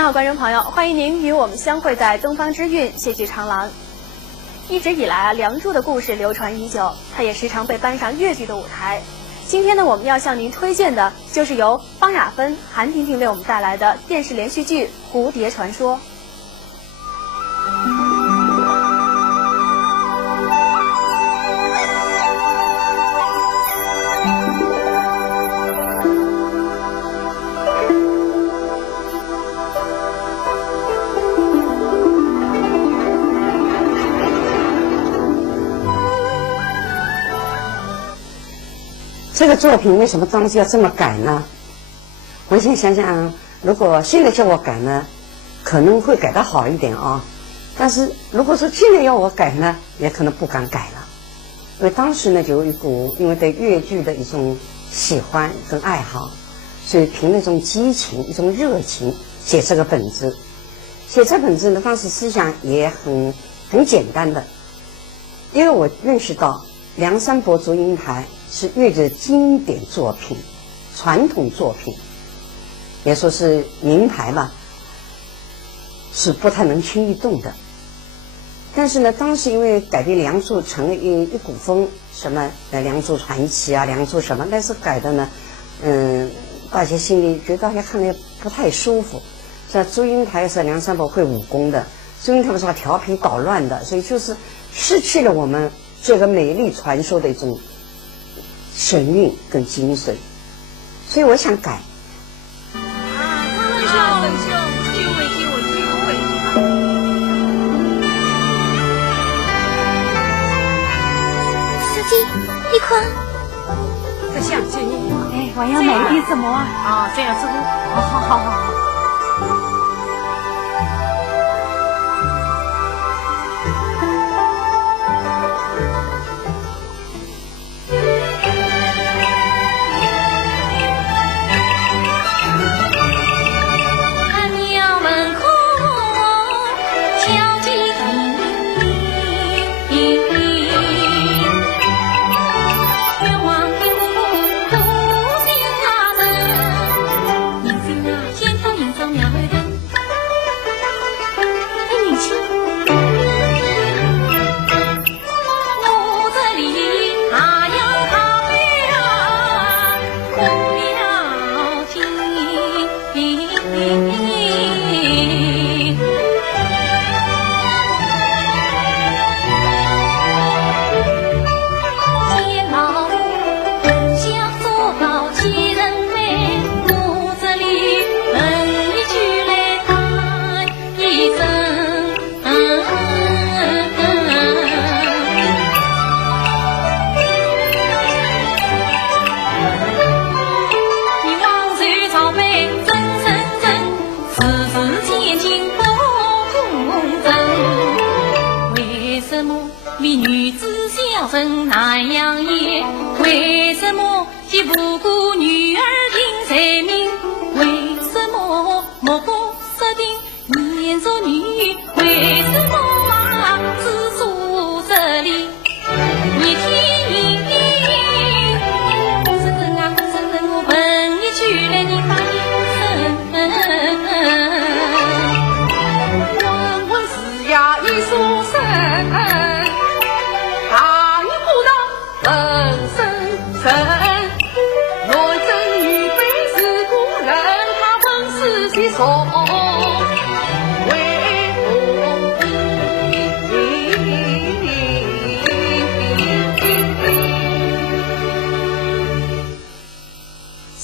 您好，观众朋友，欢迎您与我们相会在东方之韵戏剧长廊。一直以来梁祝的故事流传已久，他也时常被搬上越剧的舞台。今天呢，我们要向您推荐的就是由方雅芬、韩婷婷为我们带来的电视连续剧《蝴蝶传说》。这个作品为什么当时要这么改呢？我先想想，如果现在叫我改呢，可能会改得好一点啊。但是如果说现在要我改呢，也可能不敢改了。因为当时呢，就有一股因为对越剧的一种喜欢跟爱好，所以凭那种激情、一种热情写这个本子。写这本子呢，当时思想也很简单的，因为我认识到梁山伯祝英台是越剧的经典作品，传统作品，也说是名牌吧，是不太能轻易动的。但是呢，当时因为改编梁祝成了一股风，什么梁祝传奇啊，梁祝什么，但是改的呢，大家心里觉得大家看了不太舒服。像祝英台是梁山伯会武功的，祝英台是调皮捣乱的，所以就是失去了我们这个美丽传说的一种神韵跟精髓，所以我想改。司机，你看，这相机，哎，我要买一什么啊？啊，这样子，哦，好。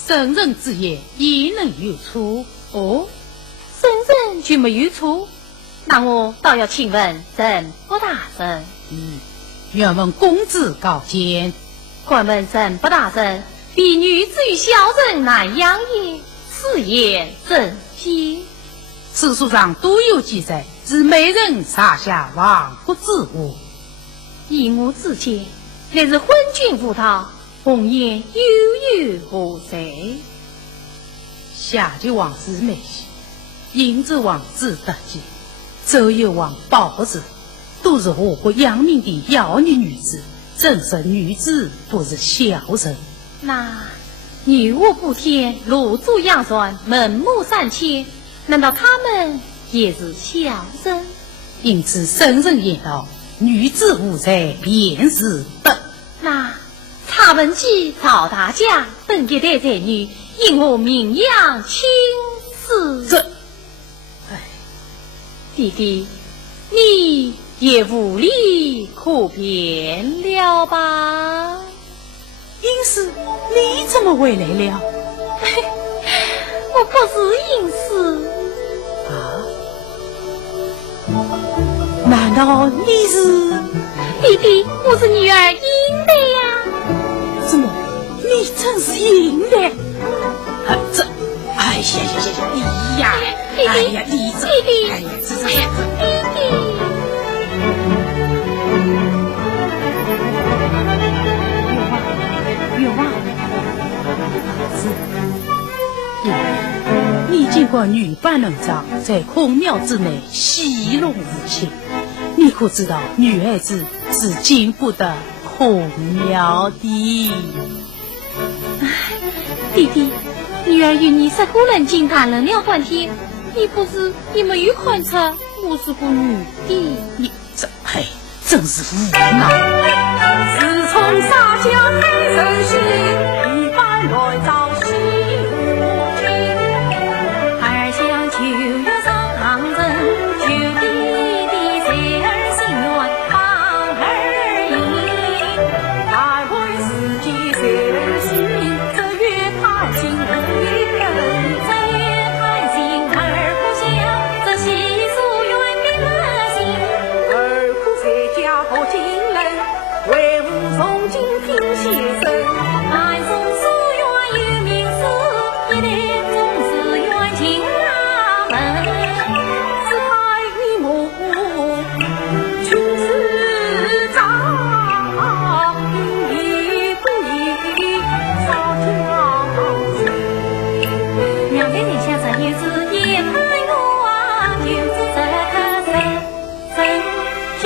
圣人之言亦能有错哦，圣人却没有错，那我倒要请问沈不大人。愿闻公子高见。敢问沈不大人，婢女之于小人难养也，此言怎解？史书上都有记载，指美人撒下亡国之物。以我之见，乃是昏君无道，红颜悠悠何在？下郡王是美喜，殷之王之德基，周幽王褒子，都是我国扬名的妖女女子，真是女子不是小人。那女兀不天，露珠养船，门目三千，难道他们也是小人？因此圣人言道：女子无才便是德。那查文姬、曹大家等一代才女，因我名扬青史。这，弟弟，你也无理可辩了吧？因此你怎么回来了？我不是因此啊？难道你是？弟弟，我是女儿应的呀。怎么？你真是应的？这，哎呀呀呀呀！你呀，哎呀，你这，哎呀，这，弟弟。有啊，是，你经过女扮人长，在孔庙之内戏弄无情，你可知道女孩子是进不得孔庙的？弟弟，女儿与你是古人经谈论了半天，你不是也没有看出我是个女的？你这，嘿，真是无脑！自从撒娇太盛行，一般来找西湖景。二想秋月上阵，求弟弟随儿心愿帮儿迎。二为自己随儿心，这月谈心无一人，这月谈心儿不想，这习俗远别了心，儿苦在家不亲人。为吾从今听先生，南宋书院有名士，一代宗师远近衙门。只派你母去师长，一不一少交情。两代人相识有时也盼我，就是这个神君。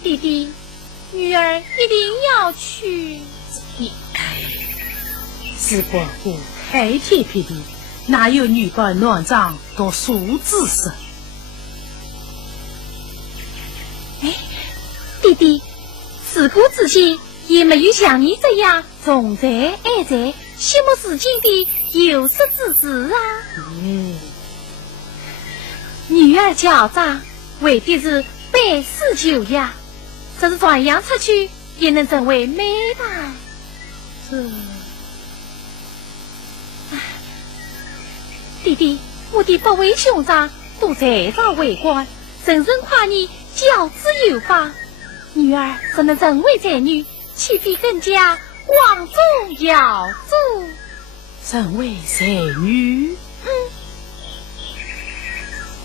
弟弟，女儿一定要去。你，是不过太铁皮的，哪有女扮男装读书之身？哎，弟弟，自古至今也没有像你这样重在爱在、心目似金的有识之士啊。女儿教长为的是百世久呀，这是传扬出去也能成为美谈。弟弟，我的八位兄长都在朝为官，人人夸你教子有方，女儿怎能成为才女，岂非更加枉中耀祖？成为才女，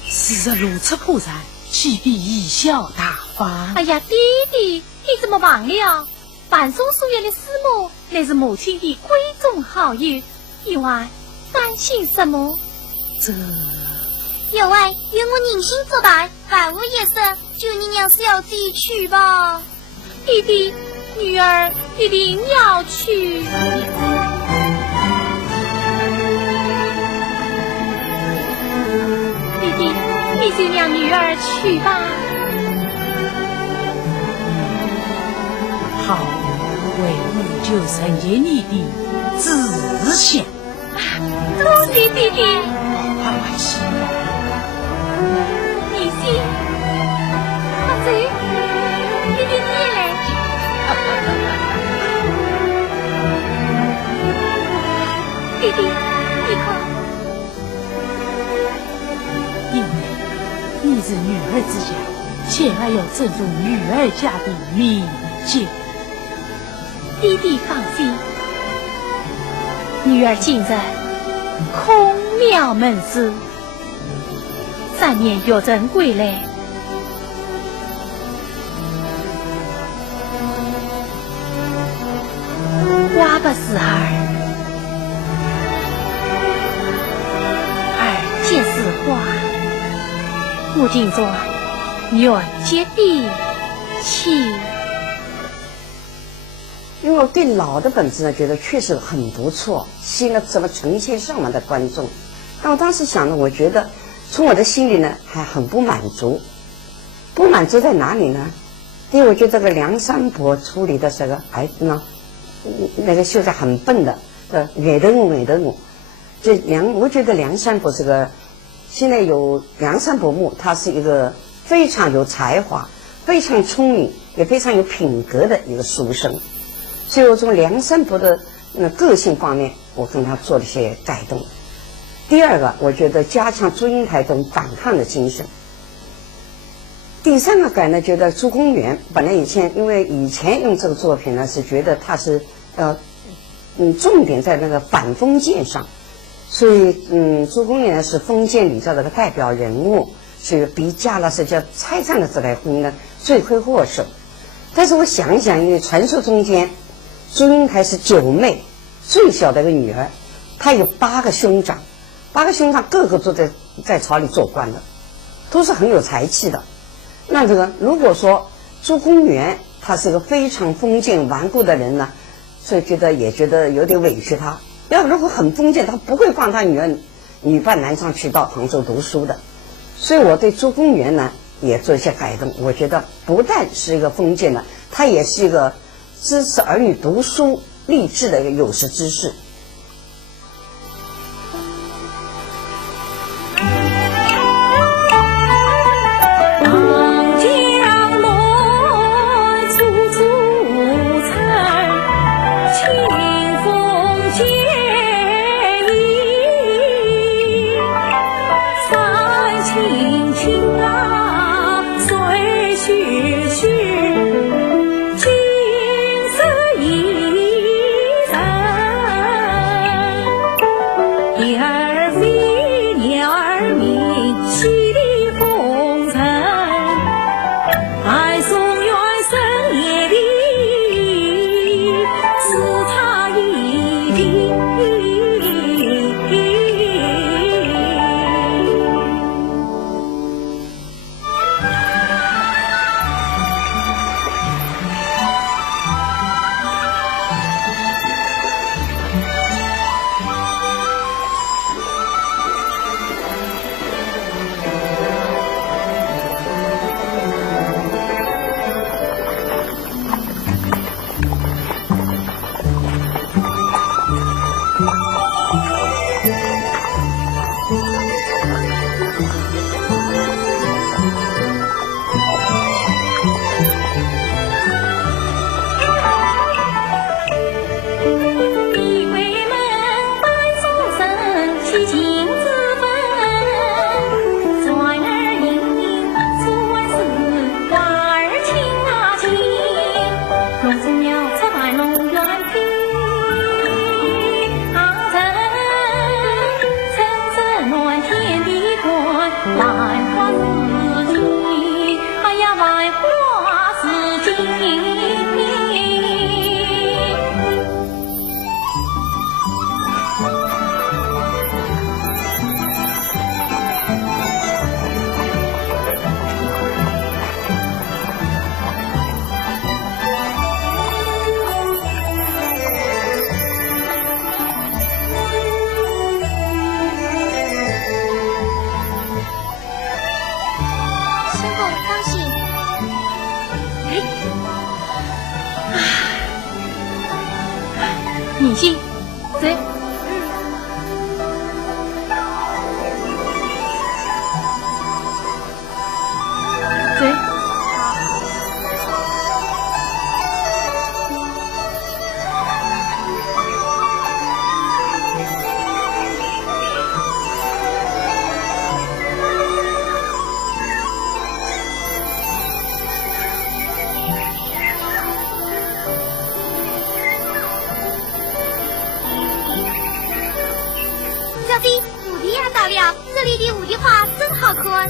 事实如此破绽，岂必贻笑大方？哎呀，弟弟，你怎么忘了？半松书院的师母乃是母亲的闺中好友，意外担心什么？这有爱与我宁心作伴，万无一失，就你娘小弟去吧。弟弟，女儿一定要去。弟弟，你就让女儿去吧。好，为吾就承接你的志向。多谢弟弟。快快去！你先，阿贼，弟弟你也来。弟弟，你看，因为你是女儿之家，先还要郑重女儿家的名节。弟弟放心，女儿今日空庙门市，3年月正归来，花不是儿皆是花，我今朝愿接地去。因为我对老的本子呢，觉得确实很不错，吸引了什么成千上万的观众。但我当时想呢，我觉得从我的心里呢还很不满足。不满足在哪里呢？第一，我觉得这个梁山伯处理的这个孩子呢，那个秀才很笨的，矮的我。我觉得梁山伯这个现在有梁山伯墓，他是一个非常有才华、非常聪明，也非常有品格的一个书生。所以我从梁山伯的个性方面，我跟他做了一些改动。第二个，我觉得加强祝英台这种反抗的精神。第三个改呢，觉得朱公元本来因为以前用这个作品呢，是觉得他是重点在那个反封建上，所以朱公元是封建礼教的个代表人物，所以比加了是叫拆散了这类婚姻的罪魁祸首。但是我想一想，因为传说中间祝英台是九妹最小的一个女儿，她有8个兄长，8个兄长个个都在朝里做官的，都是很有才气的。那这个如果说朱公元他是个非常封建顽固的人呢，所以也觉得有点委屈他。如果很封建，他不会放他女儿女扮男装去到杭州读书的。所以我对朱公元呢也做一些改动。我觉得不但是一个封建的，他也是一个支持儿女读书励志的一个有识之士。你信？对。对。小弟，五弟呀到了，这里的五弟话真好看。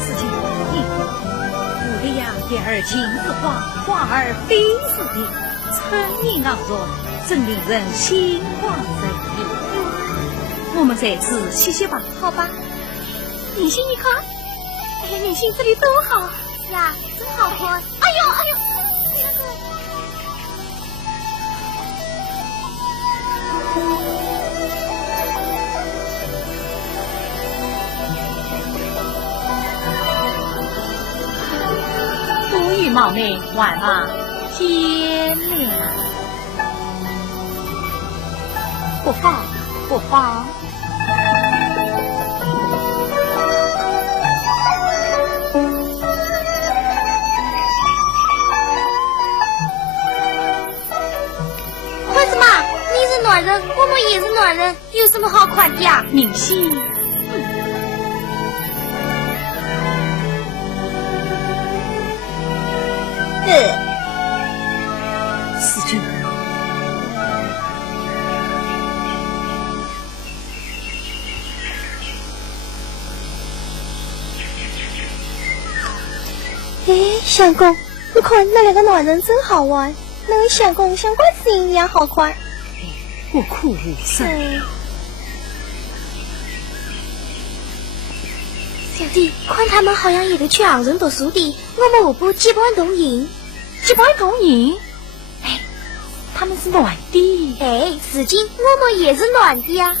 四姐，五弟呀，点儿情似花，花儿非似蝶，春意盎然，真令人心旷神怡。我们在此歇歇吧。好吧。明星，你看，哎，明星这里多好。是啊，真好看。哎呦哎呦，不与冒昧，晚马天亮。不放，不放。快子嘛，你是暖人，我们也是暖人，有什么好款的呀？明星，思君，哎，相公，你看那两个暖人真好玩，那位相公像观世音一样好看。我苦无声。小弟，看他们好像也得去杭州读书的，我们何不结伴同行？结伴同行？哎，他们是暖的。哎，如今我们也是暖的呀。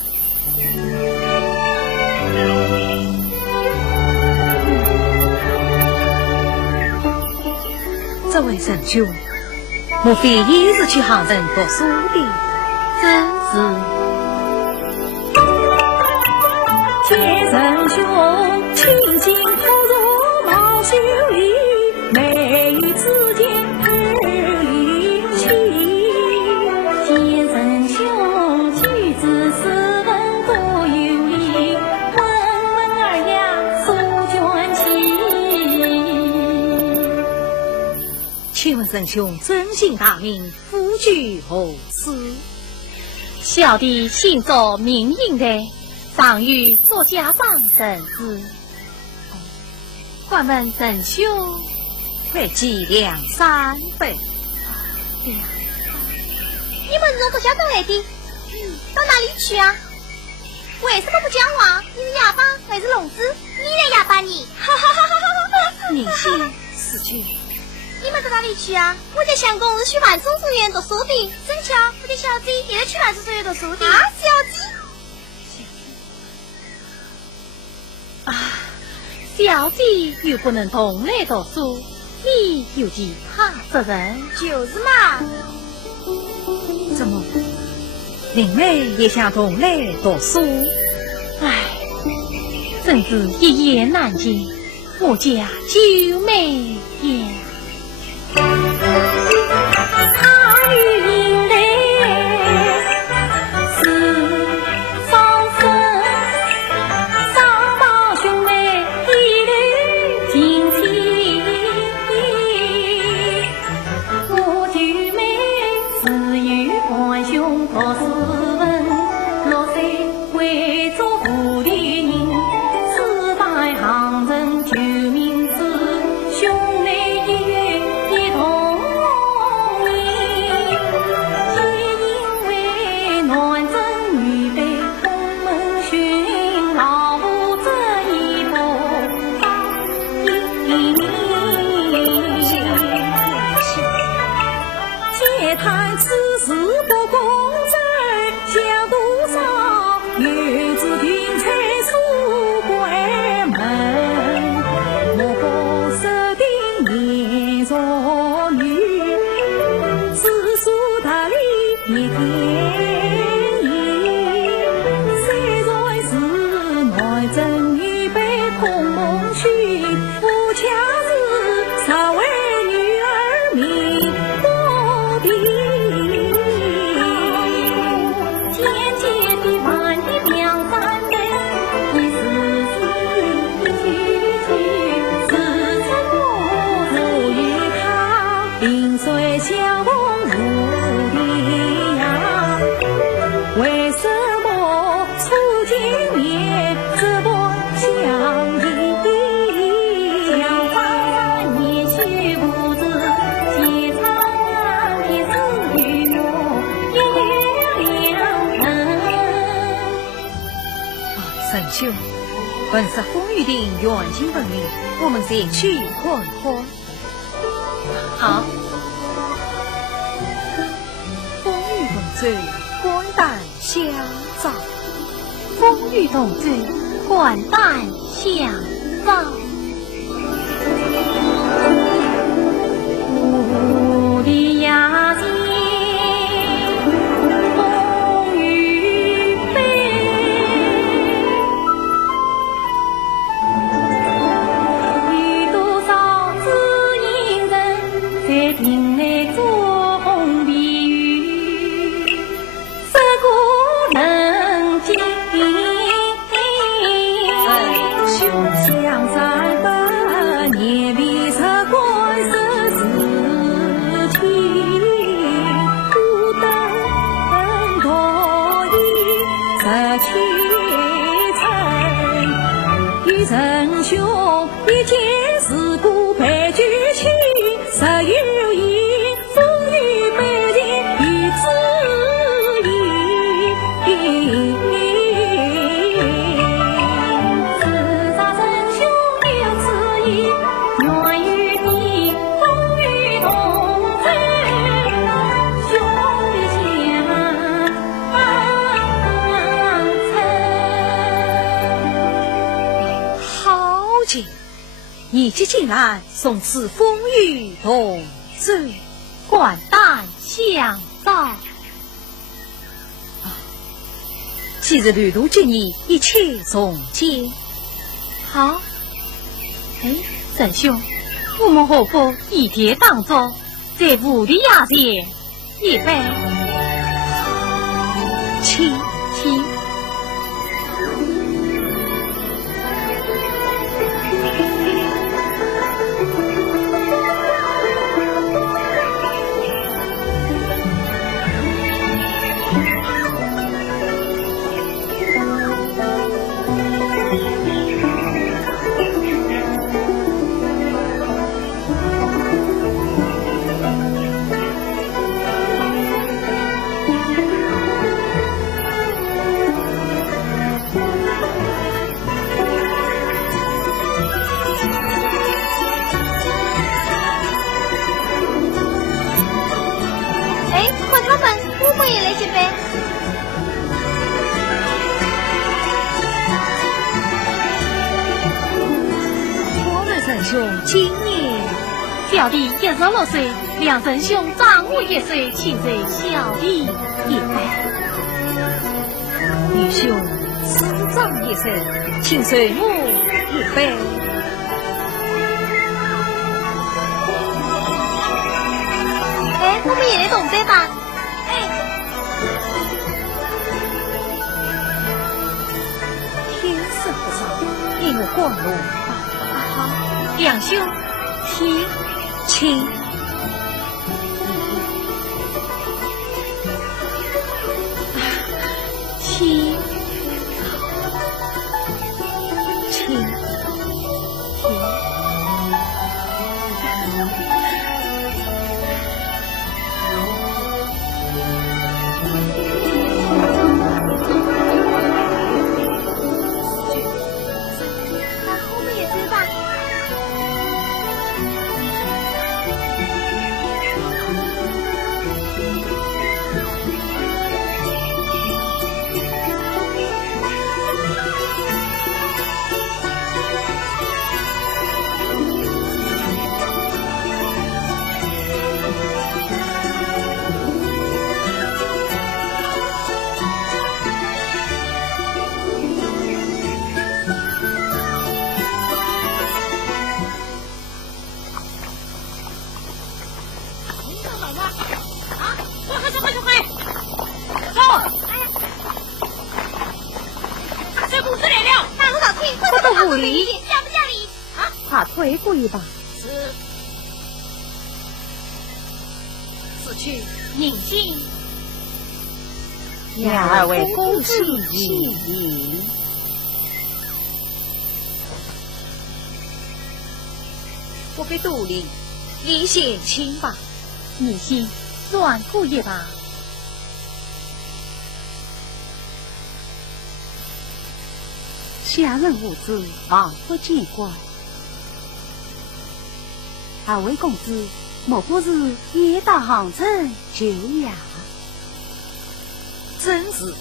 这位仁兄，莫非也是去杭州读书的？真是。天仁兄，清净不如毛秀丽，眉宇之间儿女情。天仁兄，举止斯文多有礼，温文尔雅素娟气。请问仁兄尊姓大名，夫居何处？小弟姓周，名应的，上与作家长人子。敢问仁兄，会计2、3倍？你们是从国家东来的？到哪里去啊？为什么不讲话？你是哑巴还是聋子？你来哑巴你！哈哈哈哈哈！明星死去。你们到哪里去啊？我家相公是去万松书院读书的，正巧我的小弟也是去万松书院读书的。啊，小弟！小弟又不能同来读书，你有其他责任。就是嘛。怎么，灵妹也想同来读书？唉，真是一言难尽，我家救命呀！他与应来是双生，双胞兄妹一缕情亲。我舅妹自有环兄读书文，6岁会做妇女人，4代杭州救命之兄妹一。本是风雨亭远近闻名，我们前去看看。好。风雨同舟，肝胆相照。风雨同舟，肝胆相照。我的呀姐，风雨飞，有多少知音人在庭内中避雨，谁个能尽？兄相三百年比十关世事情，孤灯托衣十七层，与仁兄一见事故配剧情，实有意风雨北京与知音。你即进来，送此风雨同舟，肝胆相照。既日旅途之意，一切从简。好。哎，沈兄，我们何不一天当中，在屋里衙前一杯？请。今年小弟16岁，两神兄长我1岁，亲随小弟一拜。女兄师长1岁，亲随我一拜。哎，我们也来同杯吧。天色不早，引我光路吧。好，两兄，请。回顾一把。此去宁信，2位公子请迎。我给杜丽李显亲吧。宁信，软顾一把。家人无知，王不见怪。二位公子，莫不是也到杭州就呀？真是，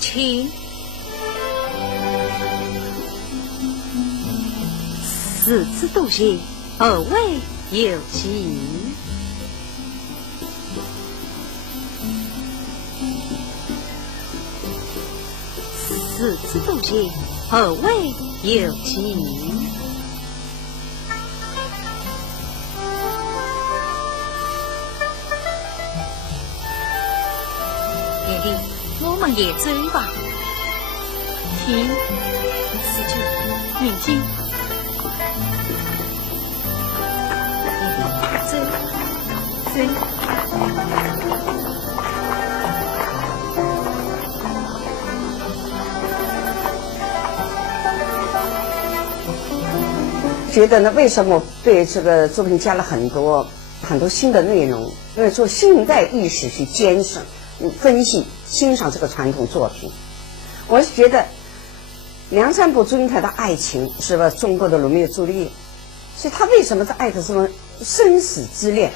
请。此次多谢，二位有请。此次多谢，二位有请。爹地，我们也走吧。停，司机，引经。走。觉得呢，为什么对这个作品加了很多新的内容？因为做现代意识去鉴赏、分析、欣赏这个传统作品，我是觉得梁山伯祝英台的爱情是吧？中国的罗密欧朱丽叶，所以他为什么在爱的什么生死之恋？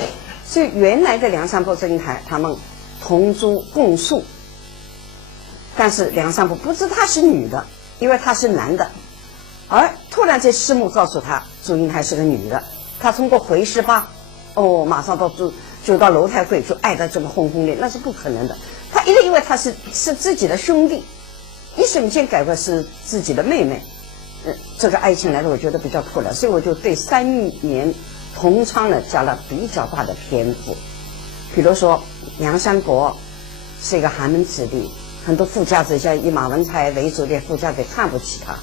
所以原来的梁山伯祝英台他们同租共宿，但是梁山伯不知他是女的，因为他是男的。而突然这师母告诉他祝英台是个女的，他通过回师吧，马上就到楼台会就爱得这么轰轰烈，那是不可能的。他一直以为他是自己的兄弟，一瞬间改为是自己的妹妹。这个爱情来的我觉得比较突然，所以我就对3年同窗呢加了比较大的篇幅。比如说梁山伯是一个寒门子弟，很多富家子像以马文才为主的富家子看不起他，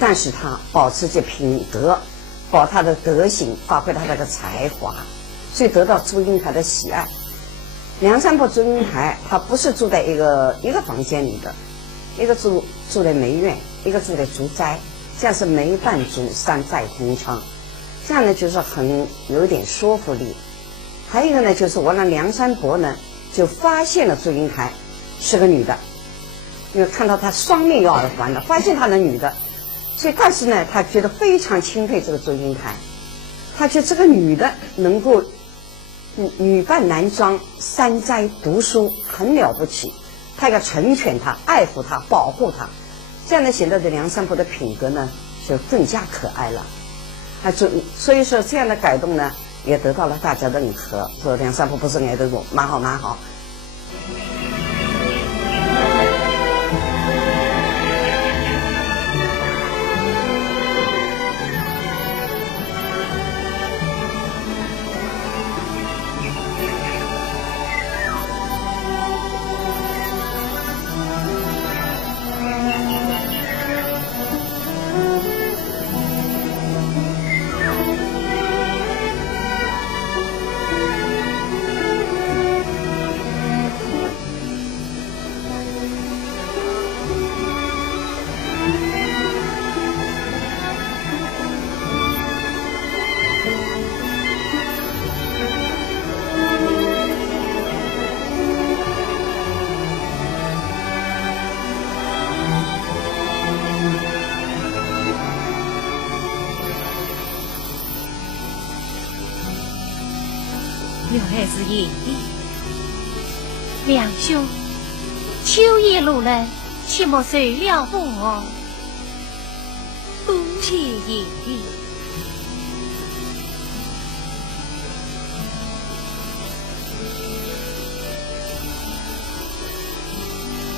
但是他保持着品德，保他的德行，发挥他那个才华，所以得到祝英台的喜爱。梁山伯祝英台他不是住在一个房间里的，一个住在梅院，一个住在竹斋，这样是梅半竹山在同窗，这样呢就是很有点说服力。还有一个呢，就是我让梁山伯呢就发现了祝英台是个女的，因为看到她双面有耳环的，发现她是女的，所以但是呢他觉得非常钦佩这个祝英台，他觉得这个女的能够女扮男装山斋读书很了不起，他要成全她，爱护她，保护她，这样呢显得这梁山伯的品格呢就更加可爱了。所以说这样的改动呢也得到了大家的认可，说梁山伯不是爱的我，蛮好。原来是夜里，梁兄，秋夜路人，切莫随了我。多谢爷爷。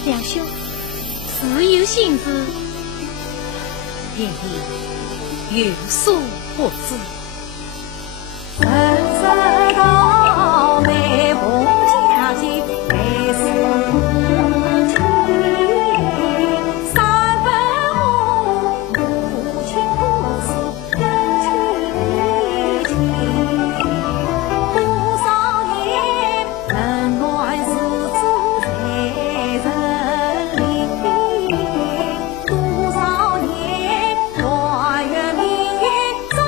梁兄，自有心知。爷爷有所不知。人生到每逢佳节倍思亲，三分红，母亲不思真亲情。多少年冷暖自主在人里，多少年团圆命运照。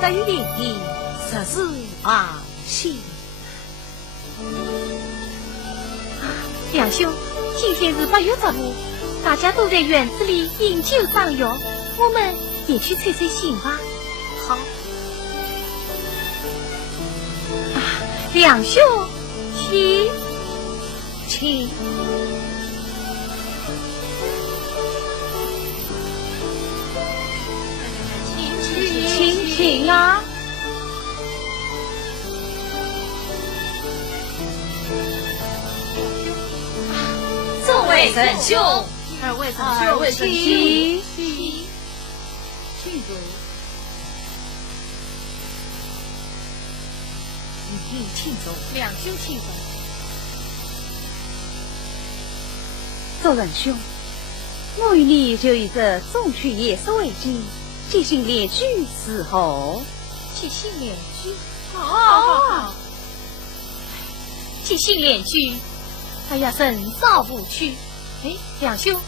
对联的实是王心。梁兄，今天是8月15，大家都在园子里饮酒赏月，我们也去吹吹信吧。好。梁兄，请。请啊！众位仁兄，二位仁兄，请坐。你请坐，梁兄请坐。周仁兄，我与你就以这中曲夜色为基，即兴联句是否？即兴联句，好。即兴联句，哎呀，人少无趣。哎，梁兄，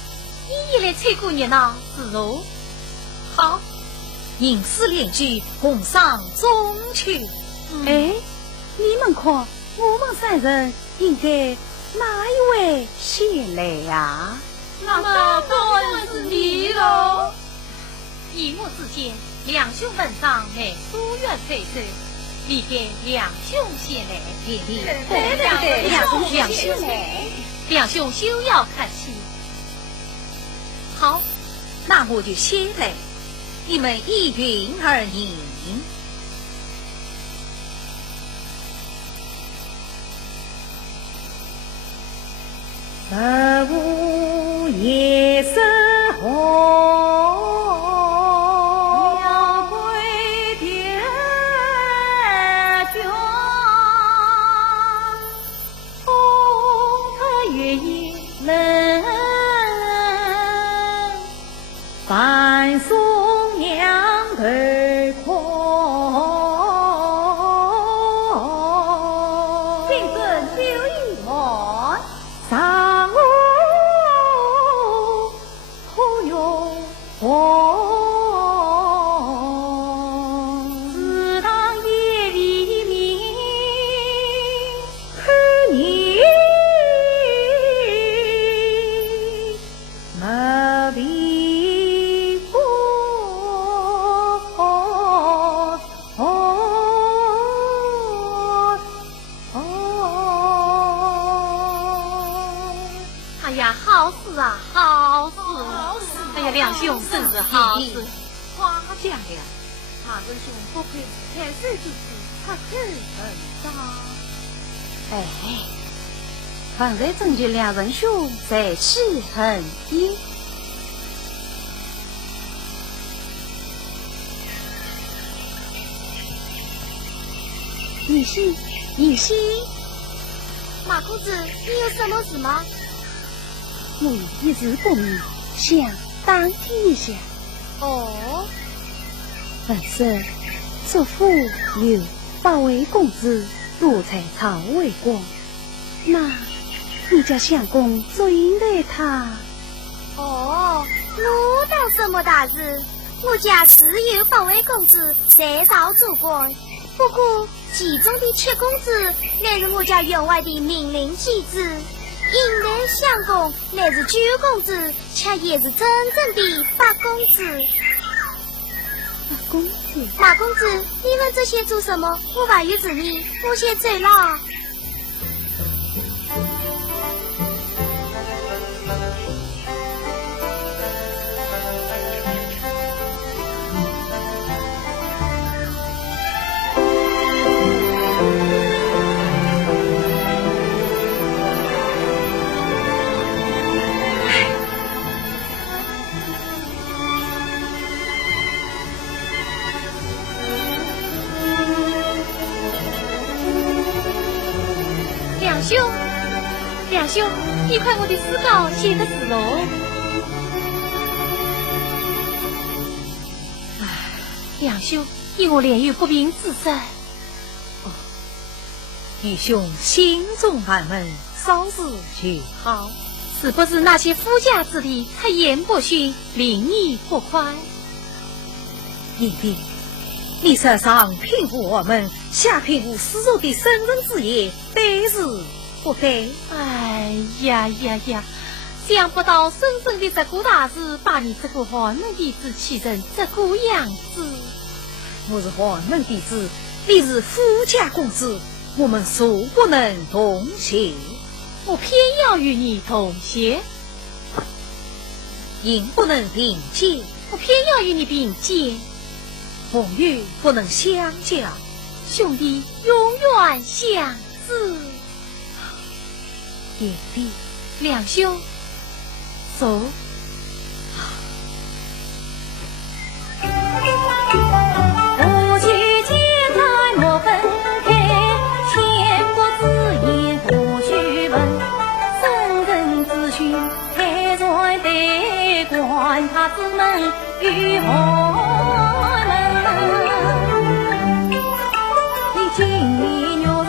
你也来吹过热闹，是如？好，吟诗联句，共赏中曲。哎，你们看，我们3人应该哪一位先来呀？那么当然是你喽。一幕之间，梁兄本上来书院吹奏，你给梁兄先来。对，梁兄来。梁兄休要客气。好，那我就先来，你们依韵而吟。午夜深红。伴送娘儿空，请尊留一门。上午忽有风，池塘夜里明，看你莫比。好事啊，好事！哎呀，梁兄真是好事，夸奖了。大仁兄不愧才水之子，他很大。哎，方才正觉2人兄在此很意。你是马公子，你有什么事吗？我一时不明，想打听一下。哦，本是祖父有8位公子多在朝为官，那你家相公追来他？哦，那倒什么大事？我家是有8位公子在朝做官，不过其中的7公子乃是我家员外的命令妻子。应来相公乃是9公子，且也是真正的8公子。公子。马公子，你问这些做什么？我把鱼子你，我先走了。梁兄，你看我的诗稿写的是喽。梁兄，以我连有不平之身。愚兄心中烦闷，稍事就好。是不是那些夫家之礼才言不逊，令你不快？弟弟，你设上平复我们，下平复私塾的生人之业，非是不非？哎呀呀呀！想不到深深的这个大事，把你这个寒门弟子气成这个样子。我是寒门弟子，你是富家公子，我们素不能同行。我偏要与你同行，应不能并肩，我偏要与你并肩。风雨不能相交，兄弟永远相知。弟弟，两兄，走。夫妻间才莫分开，千古之言不许问。生人之训，开在对观他之门与何门？你今年牛日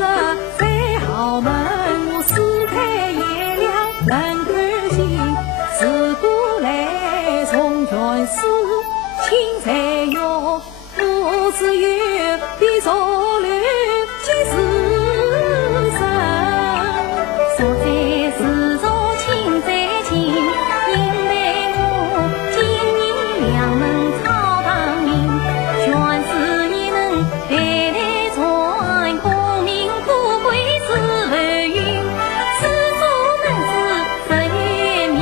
在豪门，我世态炎凉难看清。自古来从权势，轻财用。不知有必受虑几时生，所在是做亲在亲，因为我今年两门操堂名，全是一能代代传，功名富贵是浮云，此所门子十月明，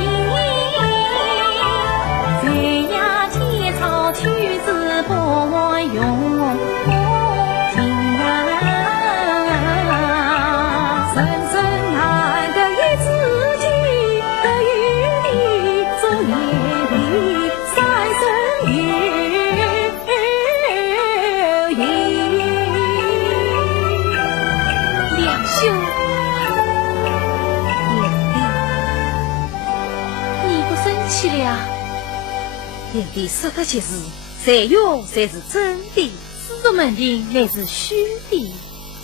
在呀千草去自不忘用。弟弟说的些事，谁用才是真的？私塾门庭乃是虚的，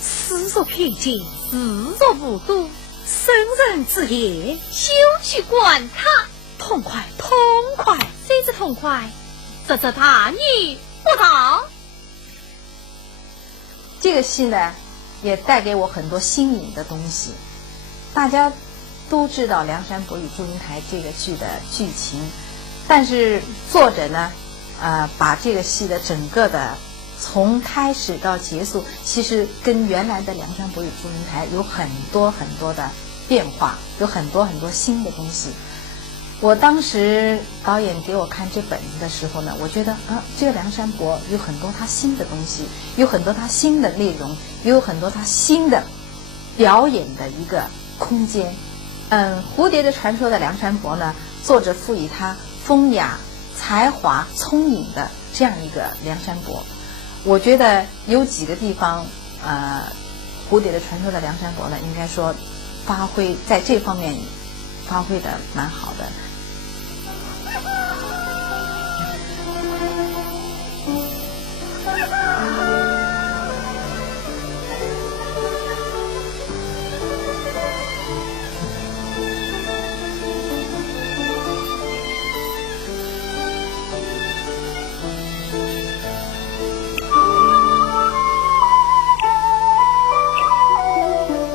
私塾偏见，自作无度，生人之言，休去管他。痛快，痛快！谁知痛快？这大逆不道。这个戏呢，也带给我很多新颖的东西。大家都知道《梁山伯与祝英台》这个剧的剧情，但是作者呢，把这个戏的整个的从开始到结束，其实跟原来的《梁山伯与祝英台》有很多很多的变化，有很多很多新的东西。我当时导演给我看这本子的时候呢，我觉得这个梁山伯有很多他新的东西，有很多他新的内容，也有很多他新的表演的一个空间。蝴蝶的传说的梁山伯呢，作者赋予他风雅、才华、聪颖的这样一个梁山伯。我觉得有几个地方，蝴蝶的传说的梁山伯呢，应该说发挥在这方面发挥的蛮好的。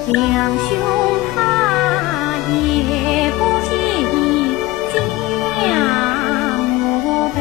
两兄他也不介意将我陪，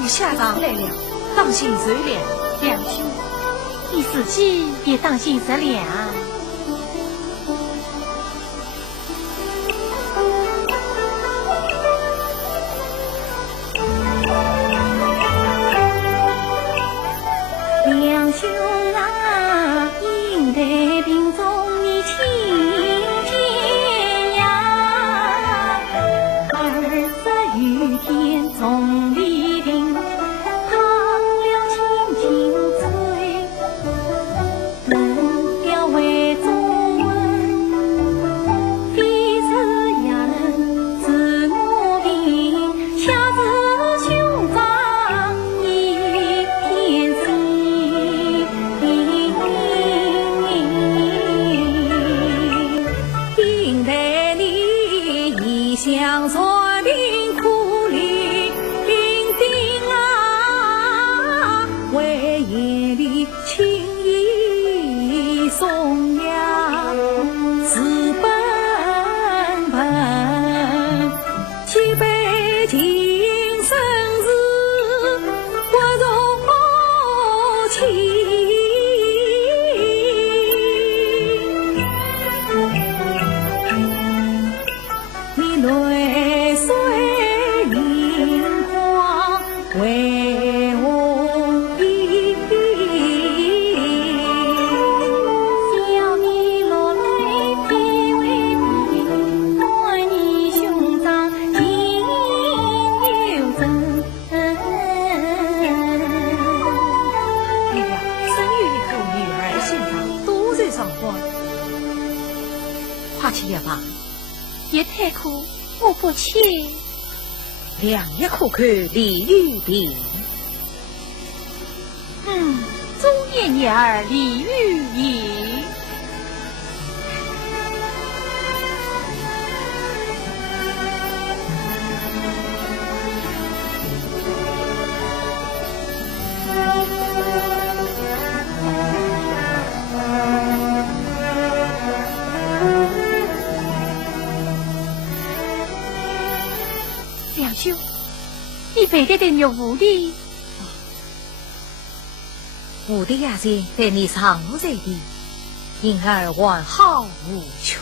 你下岗来了，当心受凉。梁兄，你自己也当心着凉。梁兄啊，应得病中你亲见呀，20余天总未定，躺了清净醉，能了为中文，非是也能治我病，恰是兄长一片心，应得你一向传病苦里兵丁啊，为夜里轻易送呀，是本本几杯情深是不容情。你泪水盈眶为我比，小你落泪必为你，爱你兄长情有真。哎呀，生育一口女儿的心上多在上欢，快去了吧。也太苦，我不去。两一口口李玉萍，中年女儿李玉莹。梁兄，你背得的肉屋里，我的牙尖对你常在的，因而完好无缺。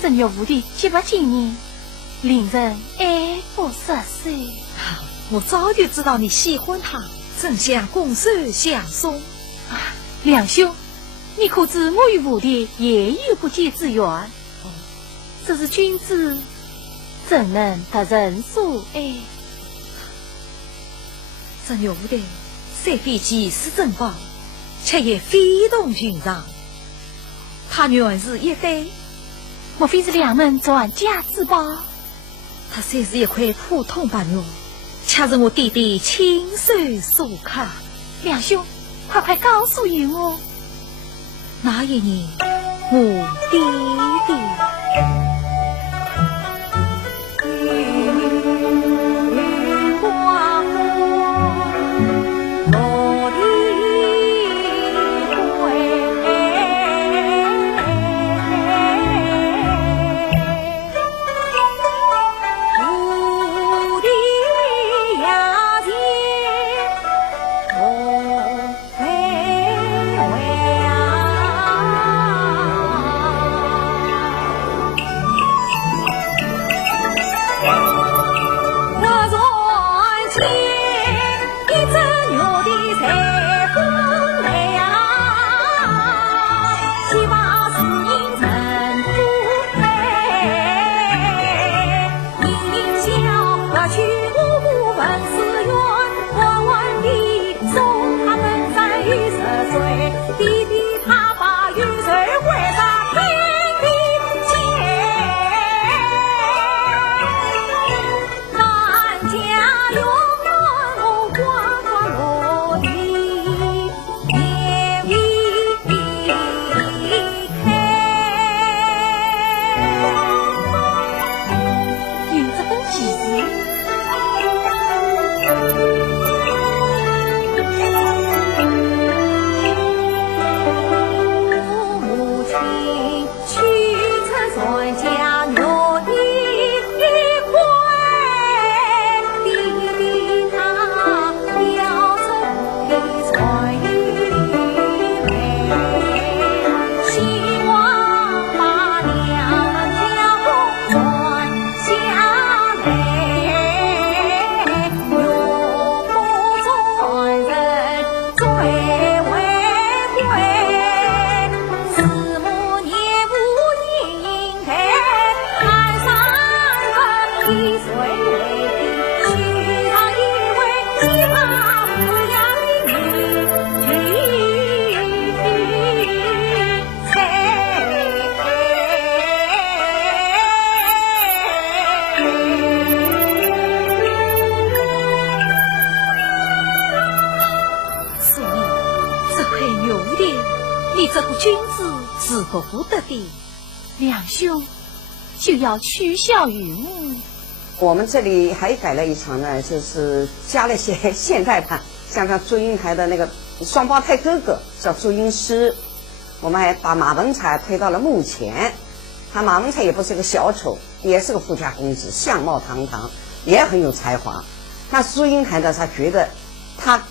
这肉屋里几百斤年，令人爱不释手。我早就知道你喜欢他，正想拱手相送。梁兄，你可知我与武帝也有不解之缘？只是君子怎能得人所爱？这牛的虽非济世珍宝，却也非同寻常。他原是一对，莫非是两门传家之宝？他虽是一块普通白玉，恰是我弟弟亲手所刻。梁兄，快告诉于我，那一年我弟弟你这个君子是个不得的，两兄就要取笑于母。我们这里还改了一场呢，就是加了些现代版，像祝英台的那个双胞胎哥哥叫祝英师，我们还把马文才推到了幕前。他马文才也不是个小丑，也是个富家公子，相貌堂堂，也很有才华。那祝英台呢，他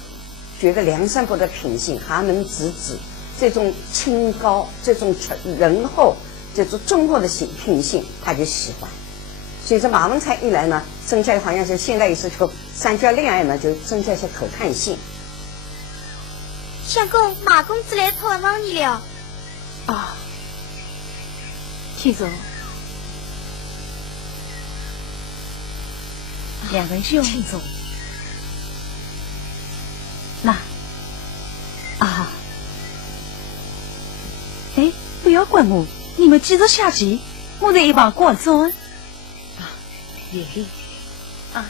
觉得梁山伯的品性寒门直子，这种清高，这种仁厚，这种忠厚的品性，他就喜欢。所以这马文才一来呢，增加好像是现在也是说三角恋爱呢，就增加一些可看性。相公，马公子来探望你了。啊，听说两人兄，请坐。那啊，哎，不要管我，你们继续下棋，我在一旁观众。啊，也里啊。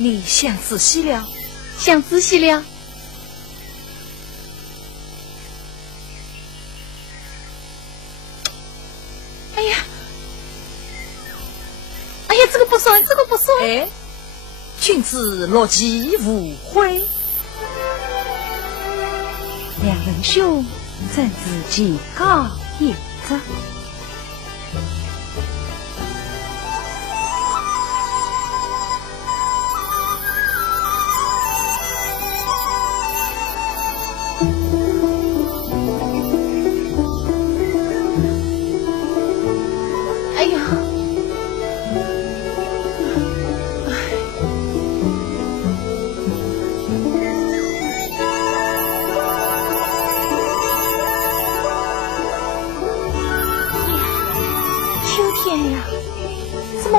你想仔细了？想仔细了。哎呀，这个不算，这个不算。哎，君子乐其无悔。两人兄正自己高也着。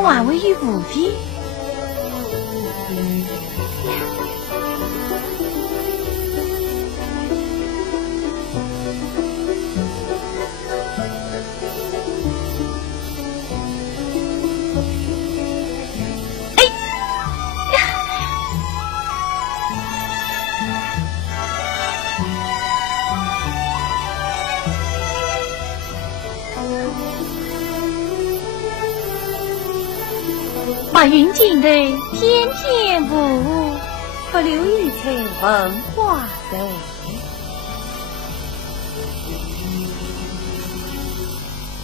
晚为于无地，把云锦的天天舞，不留一彩文化的。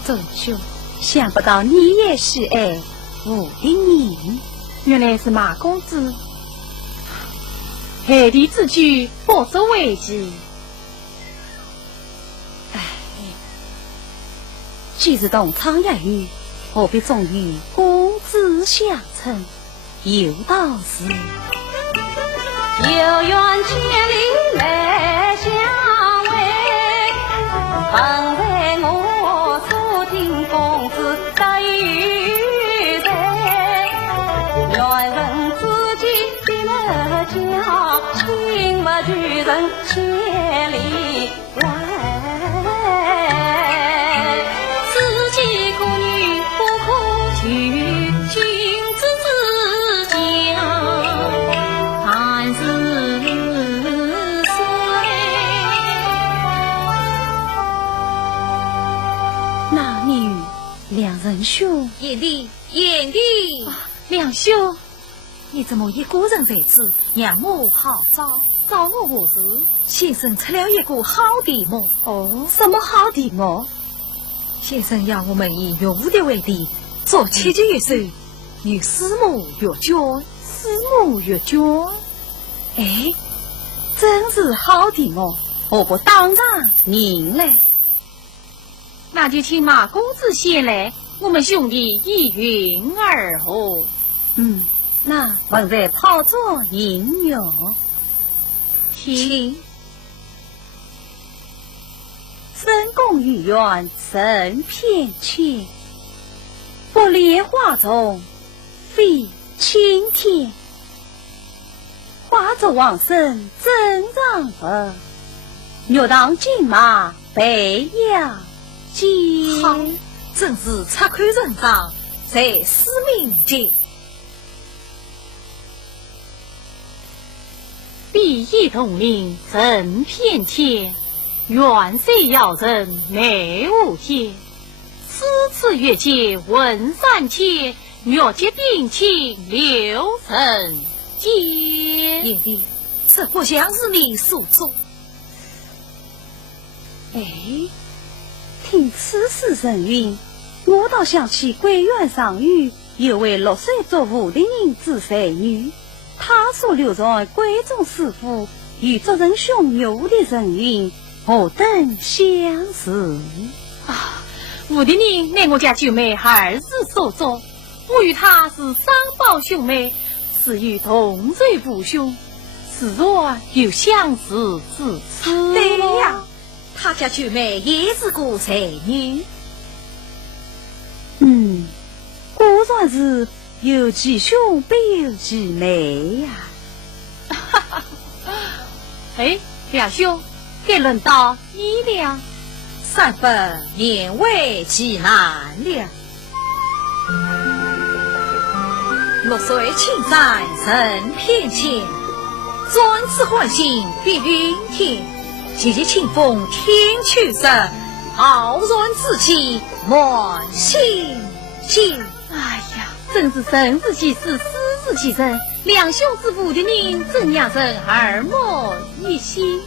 周兄，想不到你也是爱我的人，原来是马公子。海底之举不足为奇。哎，既是同窗一语，何必总与公子相称？有道是有缘千里来相会，本为我所听公子得遇在，缘分之间比了交，情不聚人千里外。自己孤女不可娶，君子之家谈似水。那你与两人兄眼弟，眼弟，两兄，你怎么一个人在此，让我好找？找我何事？先生出了一个好题目。哦，什么好题目？先生要我们以岳父的为题，做7句乐首，与师母阅卷。师母阅卷，哎，真是好题目，我不当然认了。那就请马公子先来，我们兄弟一云而合。问在讨作引用，请深宫御苑甚偏浅，不莲花中飞青天。化作王生真让佛，欲当金马北洋间。好，真是察看人长，在思明间。碧意铜铃真偏浅，远水遥人美无天。此月节问三千，若结冰清流人间。爷爷，这不像是你所做。哎，听此事神韵，我倒想起桂园上虞有位6岁作武的人之才女，她所留在闺中师傅与作人兄友的神韵，何等相似啊！我的人乃我家舅妹儿子所作，我与她是双胞兄妹，是与同岁父兄，是若有相似之处。对呀，他家舅妹也是个才女。果然是有其兄必有其妹呀！哎，两兄，该轮到你了。三分勉为其难了。6岁青山人偏浅，转此欢心别云天。节节清风天秋色，傲然志气满心间。哎呀，真是生是其事，死是其人。两兄之父的人，怎样人耳目一新？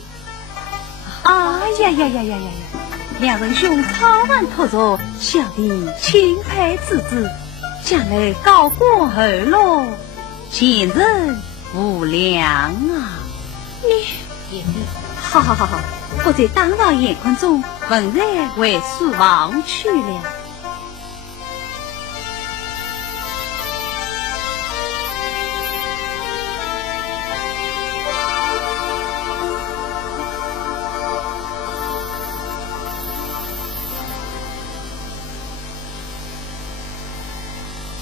哎呀呀呀呀呀呀！两人兄草案托着，小弟钦佩之至，将来高官厚禄，前人无量啊！你好，我在当朝眼眶中，文然为所忘去了。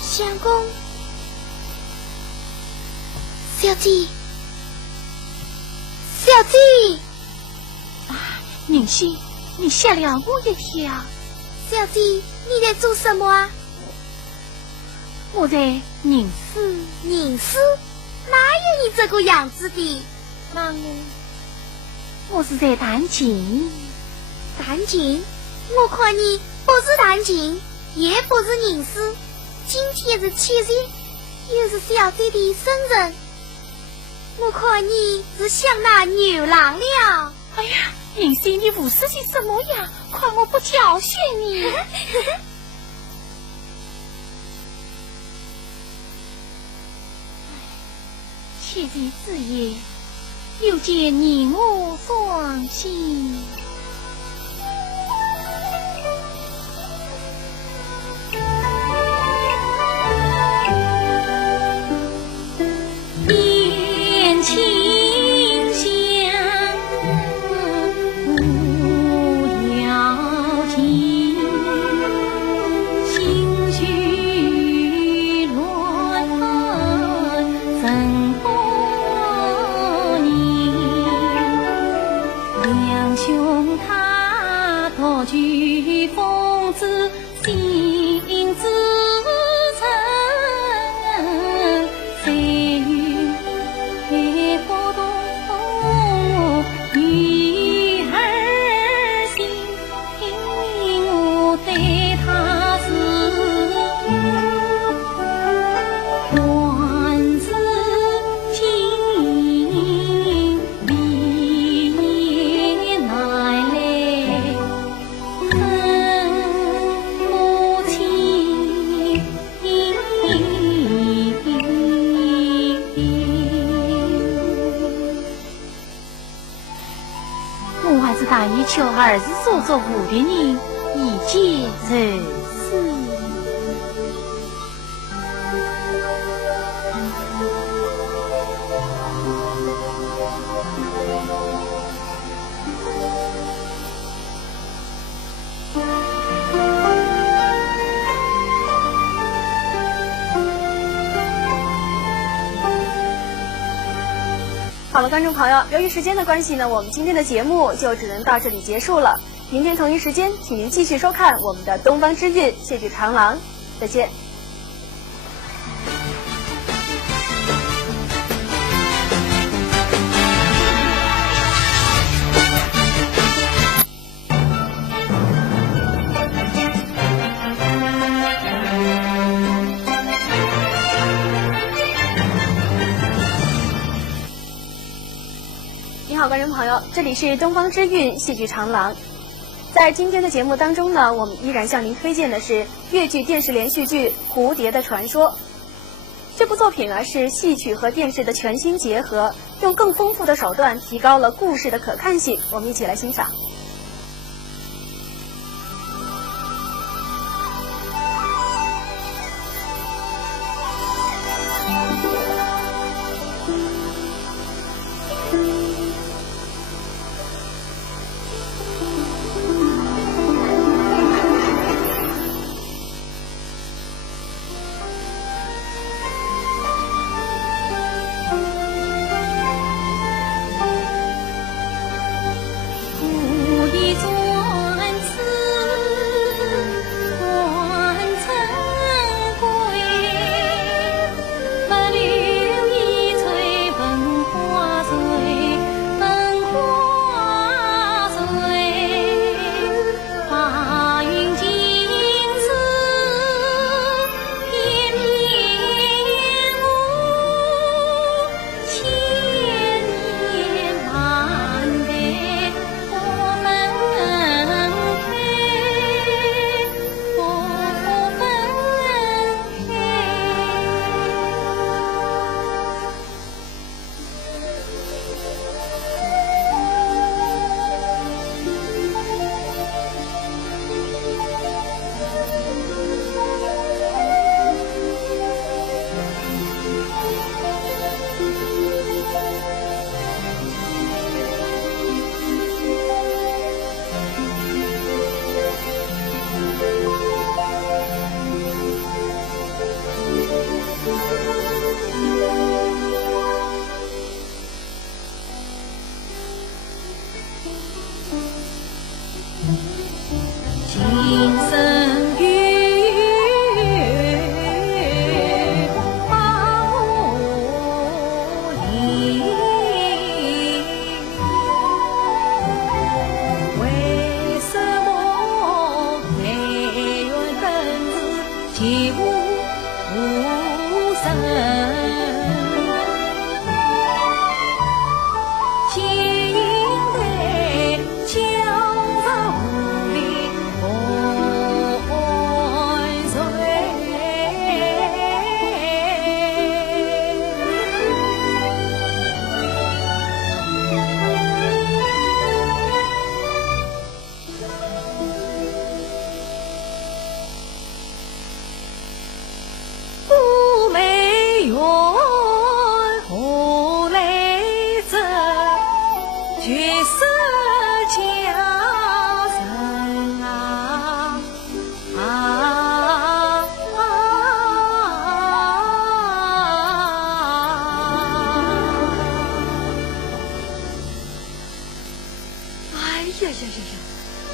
相公，小姐，宁熙，你吓了我一跳。小姐，你在做什么啊？我在凝思。凝思？哪有你这个样子的？那我是在弹琴。弹琴？我看你不是弹琴，也不是凝思。今天是7日，又是小姐的生日，我看你是想拿牛郎了。哎呀，宁熙，你无事些什么呀？快我不教训你。7日之夜，又见你我双心。求儿子所作无的人，一皆人死。好了，观众朋友，由于时间的关系呢，我们今天的节目就只能到这里结束了。明天同一时间，请您继续收看我们的《东方之韵》戏剧长廊，再见。你好，观众朋友，这里是东方之韵戏剧长廊。在今天的节目当中呢，我们依然向您推荐的是粤剧电视连续剧《蝴蝶的传说》。这部作品呢是戏曲和电视的全新结合，用更丰富的手段提高了故事的可看性。我们一起来欣赏。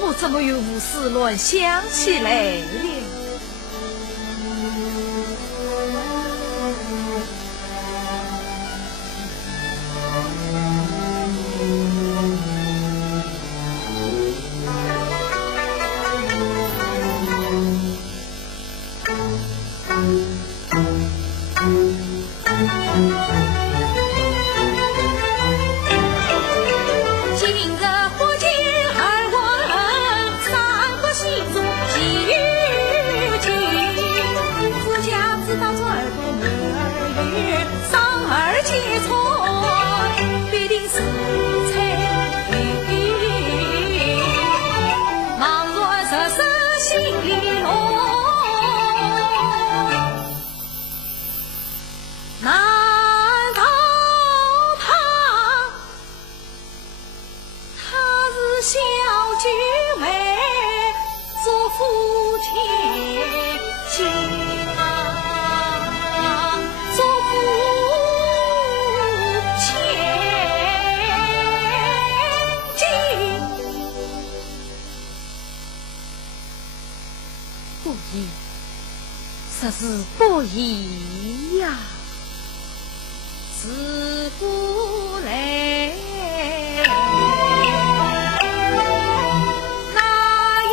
我怎么又胡思乱想起来了？做父亲是不易呀。自古来，哪一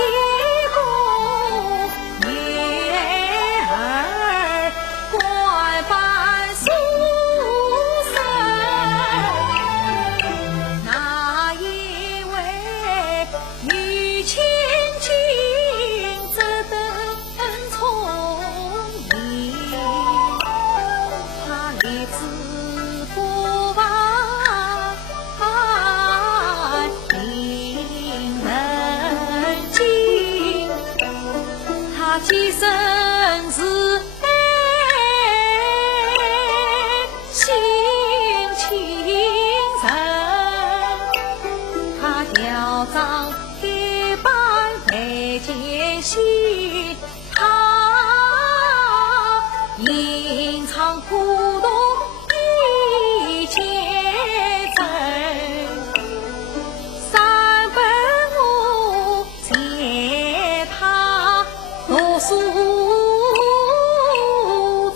个女儿官办书生？哪一位女千金只等聪明？她立志不忘令人敬，她既生是性情人，她吊装一般没艰辛，她吟唱古董一见真，三本我借他读书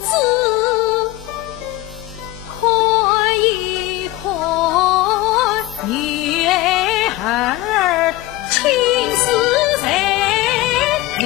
字，看一看女儿青丝在里。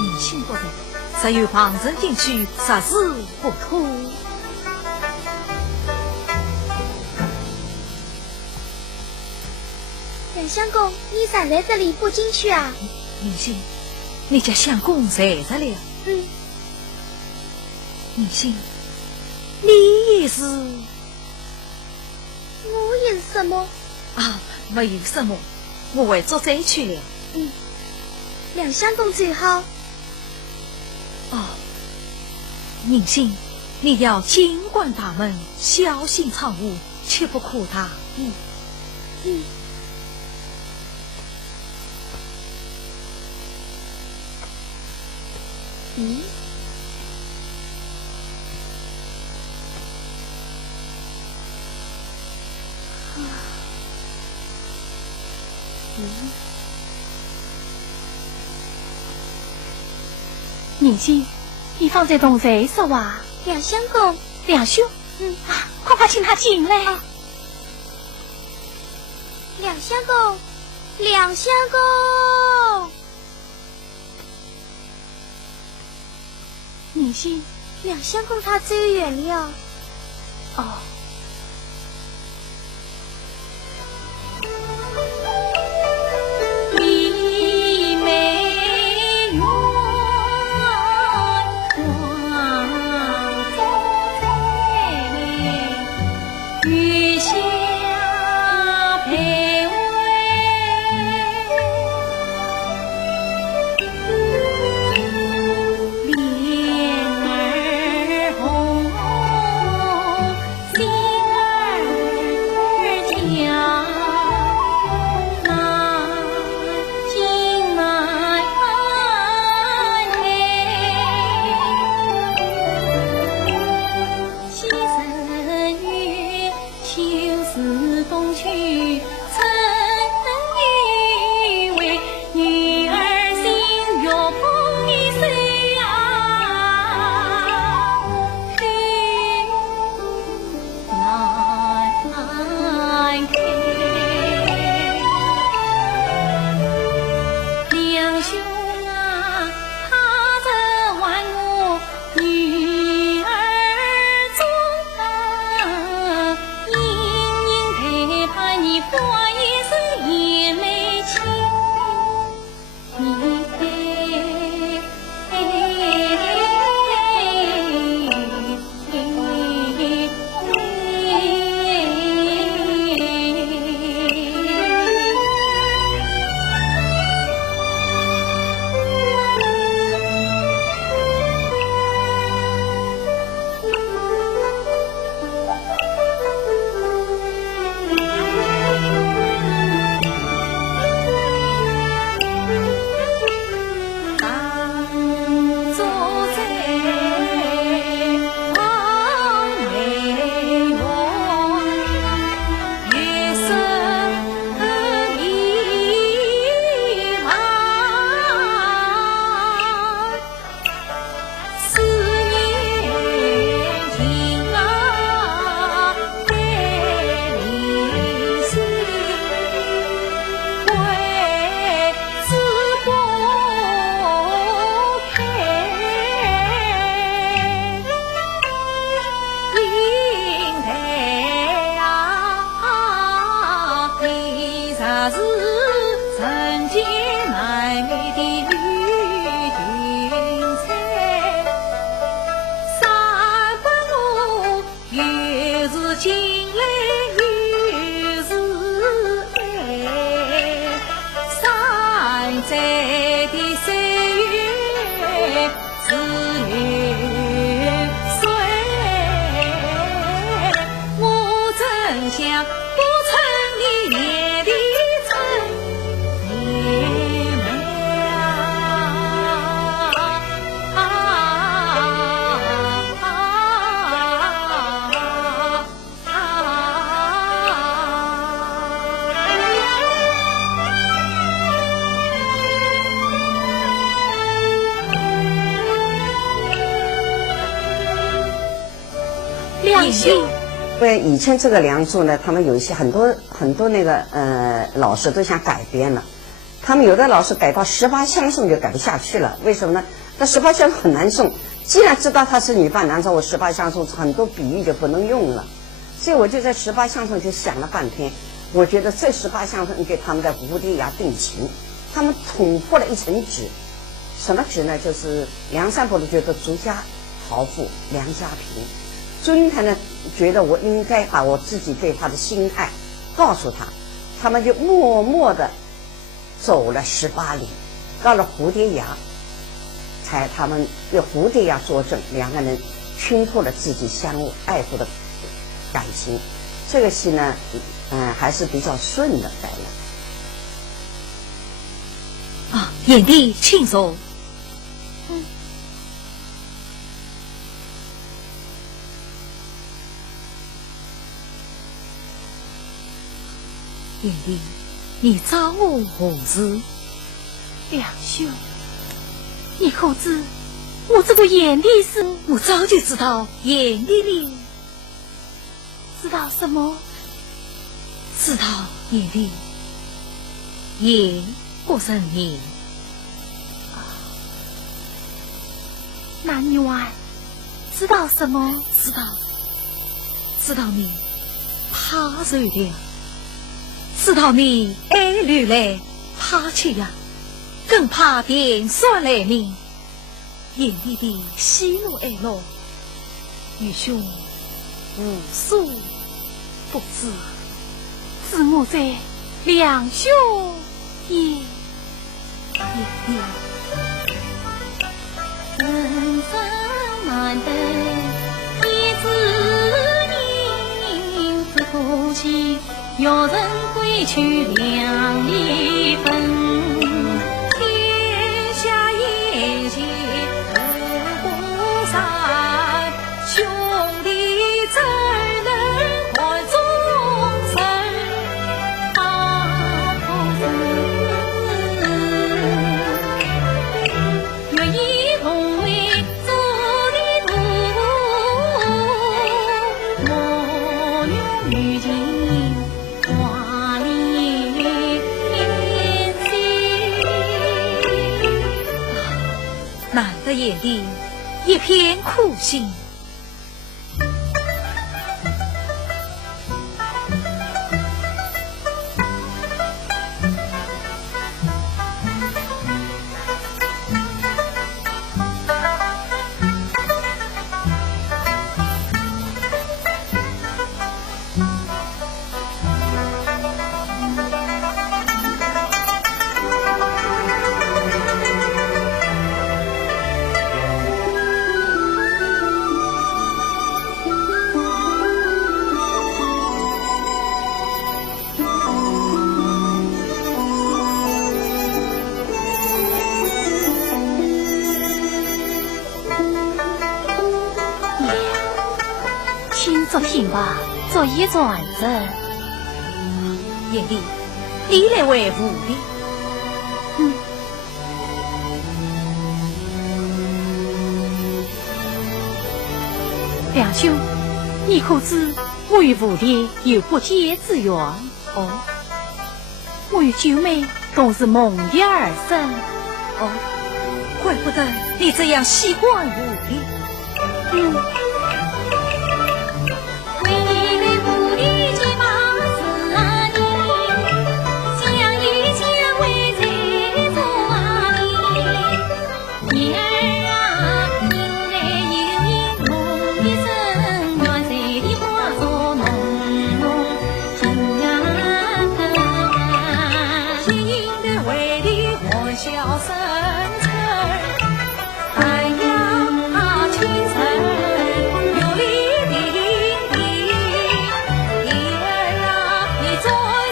年轻国人，只有旁人进去，实是不妥。两相公，你站在这里不进去啊？明星，你家相公在这了。嗯，明星，你也是我也是什么？啊？没有什么，我为做贼去了。嗯，两相公最好。哦，明星，你要尽管大门，小心藏物，切不可大意。嗯。嗯，明星，你放在洞谁说话？两相公，两兄，快快请他进来。两相公，两相公，明星，两相公他走远了。哦。你美园花在雨下陪围，莲儿红，心在的岁月自流水，我真想不曾你眼里春也美梁兄，因为以前这个《梁祝》呢，他们有一些很多那个老师都想改编了，他们有的老师改到18相送就改不下去了，为什么呢？那18相送很难送，既然知道他是女扮男装，我18相送很多比喻就不能用了，所以我就在18相送就想了半天，我觉得这18相送给他们的蝴蝶崖定情，他们捅破了一层纸，什么纸呢？就是梁山伯觉得朱家豪富，梁家贫。祝英台呢，觉得我应该把我自己对他的心爱告诉他，他们就默默地走了18里，到了蝴蝶崖，他们用蝴蝶崖作证，两个人倾吐了自己相互爱护的感情。这个戏呢，还是比较顺的改了。啊，眼帝请坐。眼帝，你找我何事？梁兄，你可知我这个眼帝是？我早就知道眼帝了。知道什么？知道眼帝，眼不生眼。那女儿知道什么？知道你怕受了。知道你爱女来怕去呀，更怕点酸来命。眼里的喜怒哀乐，愚兄无所不知。自我在梁兄也人生难得一次人，自古起有人归去两离分。天下言情无不散，兄弟怎能看终身？好子愿意同为做的徒，莫用女情华丽言辞。难得眼里一片苦心。请坐听吧，做一转正。眼里你来为父的。梁兄，你可知我与父爹有不解之缘？哦，我与九妹共是梦蝶而生。哦，怪不得你这样喜欢我的。为你的父的结发是啊你，想一想为谁做啊你？女儿啊，因来有因，梦的生缘谁的花作浓浓情啊，心的为的欢喜笑声声，太阳清晨有力的地，弟儿啊，你再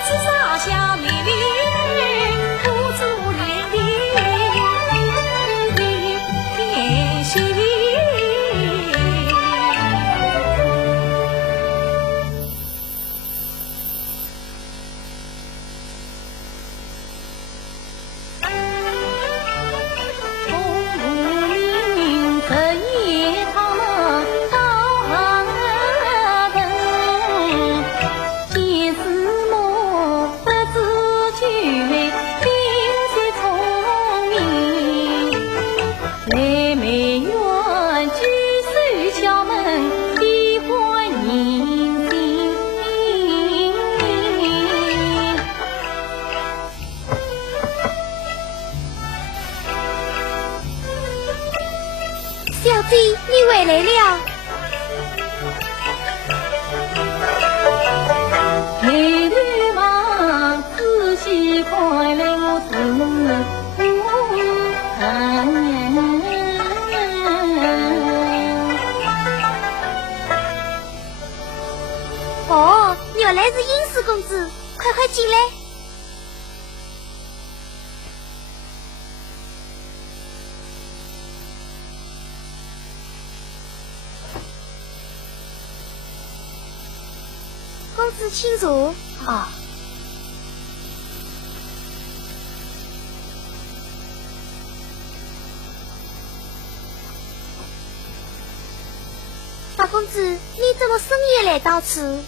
次洒下绵绵不住连的甜心。小弟，你回来了。美女嘛，仔细看来我是哦，原来是殷氏公子，快快进来。公子请坐。啊，大公子，你怎么深夜来到此？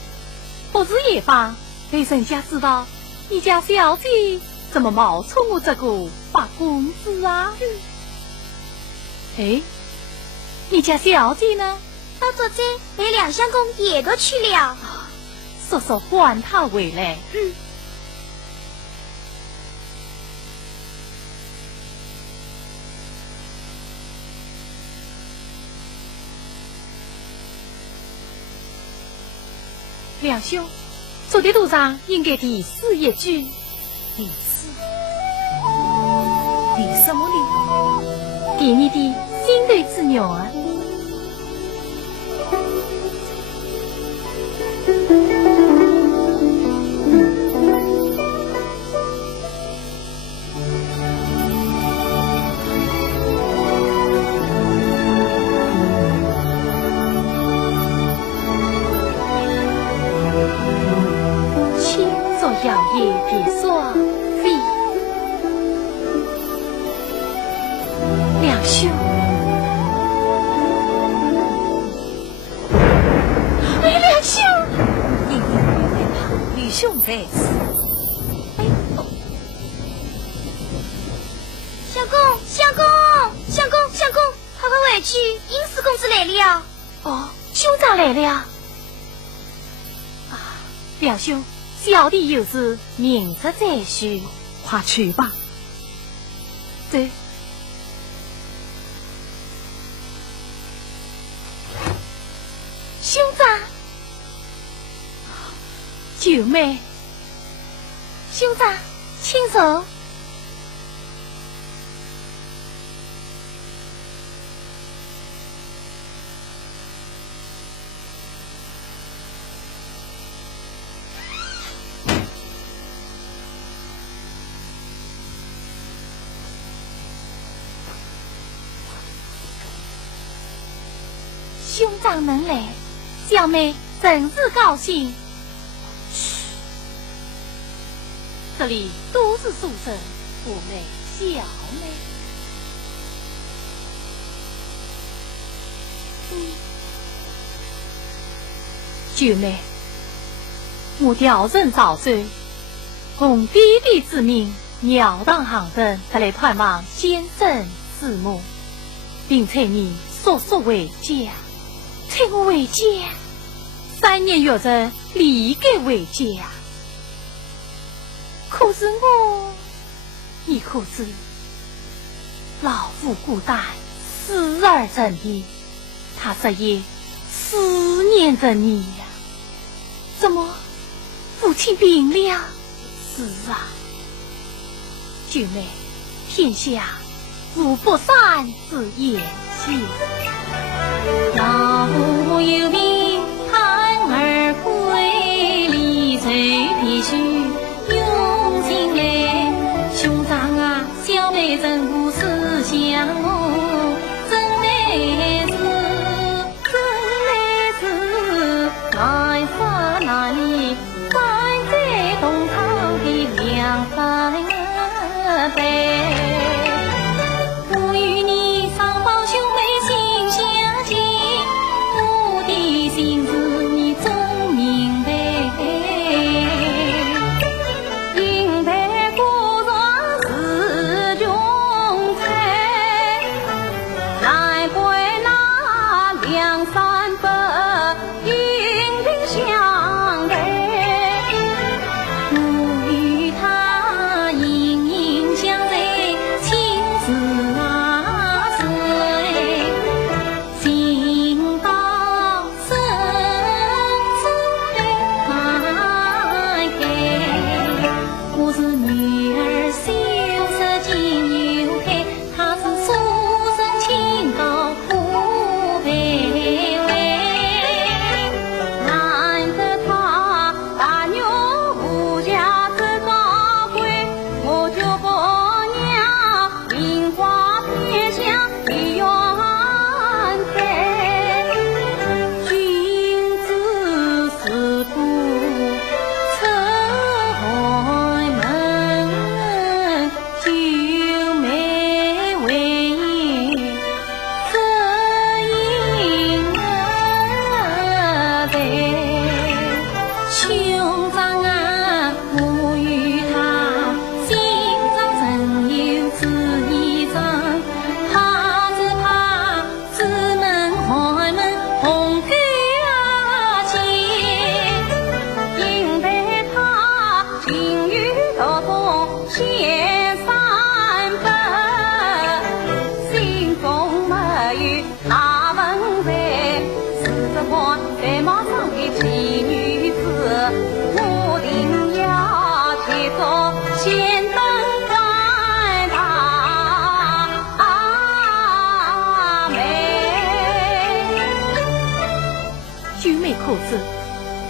不是夜访，被人家知道你家小姐怎么冒充我这个八公子啊？哎，你家小姐呢？到昨天被两相公也都去了。叔叔唤她回来。两兄，走的路上应该提示一句。提示？提什么呢？给你的心头之鸟啊！摇曳的双飞，两兄，哎，两兄，隐隐约约怕女兄在此。相公，相公，相公，相公，快快回去，殷氏公子来了。哦，兄长来了。啊，两兄。小弟有事明日再叙，快去吧。走。兄长，九妹，兄长，请坐。兄长能来，小妹真是高兴。这里都是宿舍，妩媚小妹。九妹，我调任早岁，奉弟弟之命，鸟荡行人得来探望先生师母，并催你速速回家。催我回家，3年约人理该回家。可是你可知老父孤单，死而成的，他日夜思念着你呀。怎么，父亲病了？是啊，九妹，天下无不散之言行。老夫有命盼儿归，离罪必须用心来。兄长啊，小妹真不思想哦，真来是来杀那里，站在东堂的两三辈。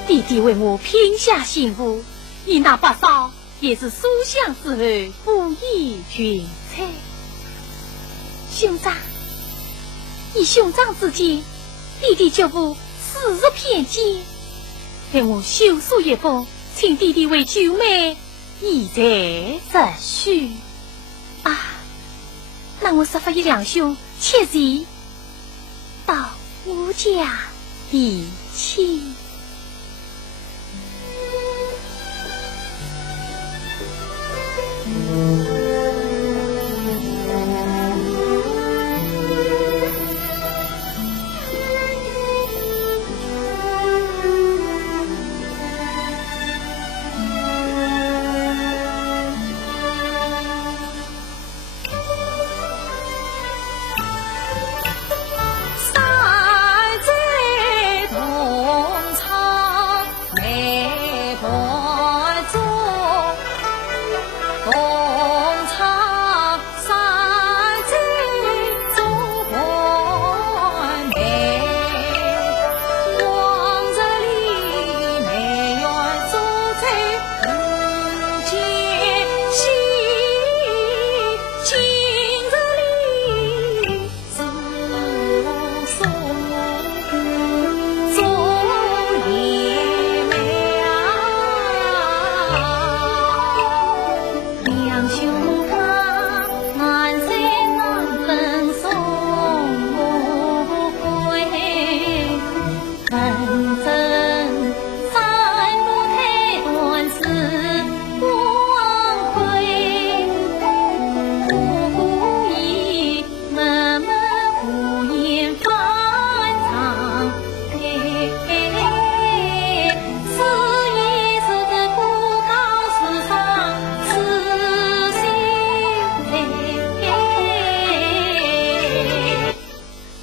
弟弟为我拼下幸福，你那八嫂也是书香之后不宜群才。兄长，以兄长之见，弟弟脚步似是偏激，待我修书一封，请弟弟为九妹以才则许。啊，那我设法与两兄切记到吴家一起。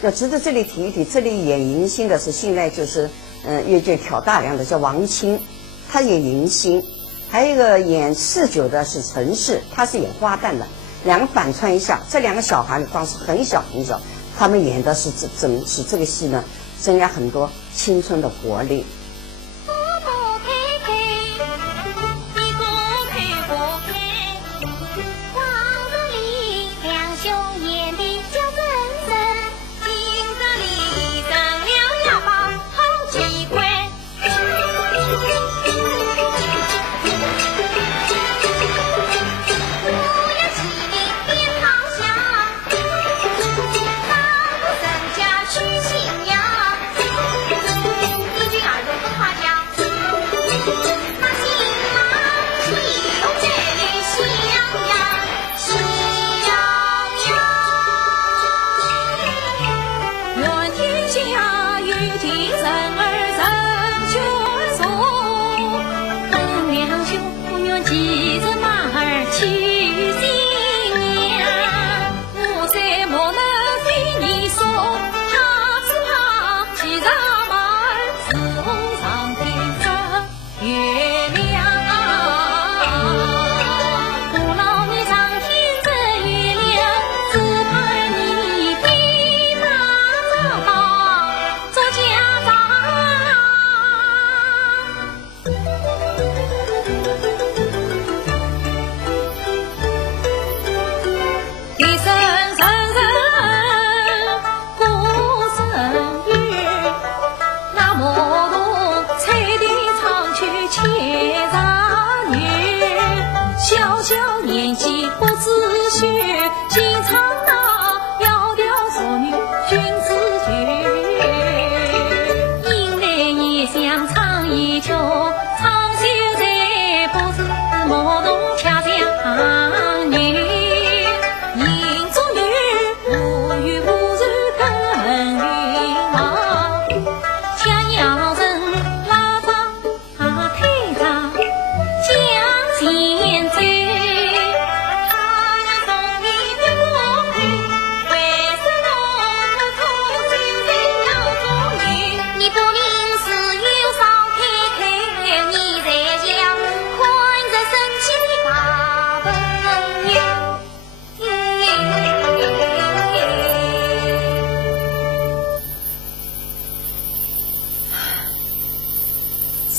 要值得这里提一提，这里演迎新的是现在就是越剧挑大梁的叫王清，他演迎新；还有一个演侍酒的是陈氏，他是演花旦的。两个反串一下，这两个小孩当时很小很小，他们演的是使这个戏呢增加很多青春的活力。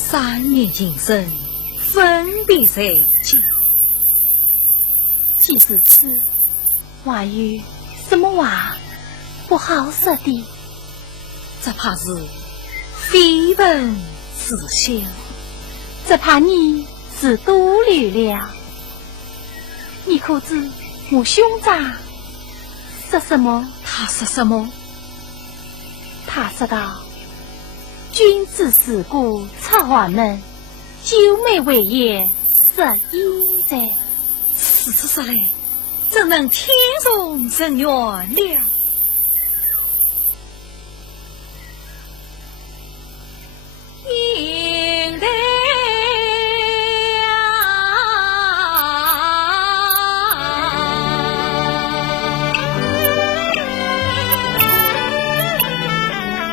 3年今生，分别谁尽？既是此，还有什么话不好说的？只怕是非分自小，只怕你是多虑了。你可知我兄长说什么？他说什么？他说道：“君子事故出华门，九妹为业实应在。”此次说来，怎能天送人缘了？应得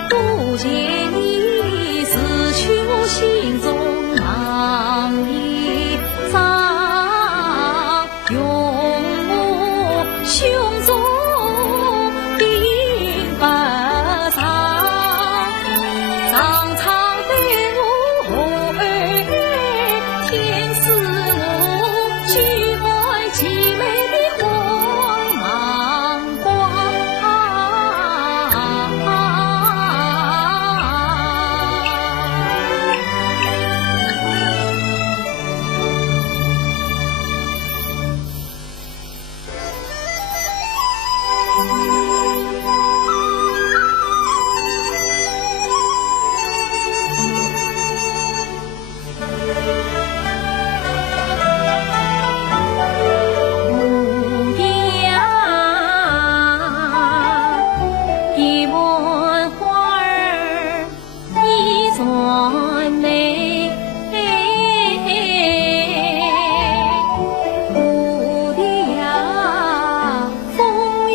不见你死去我心中忙一场，用我胸中并不长，常常对我后儿天使我举怀极美的黄芒光。无恙，一盆花儿一转美，无恙，风雨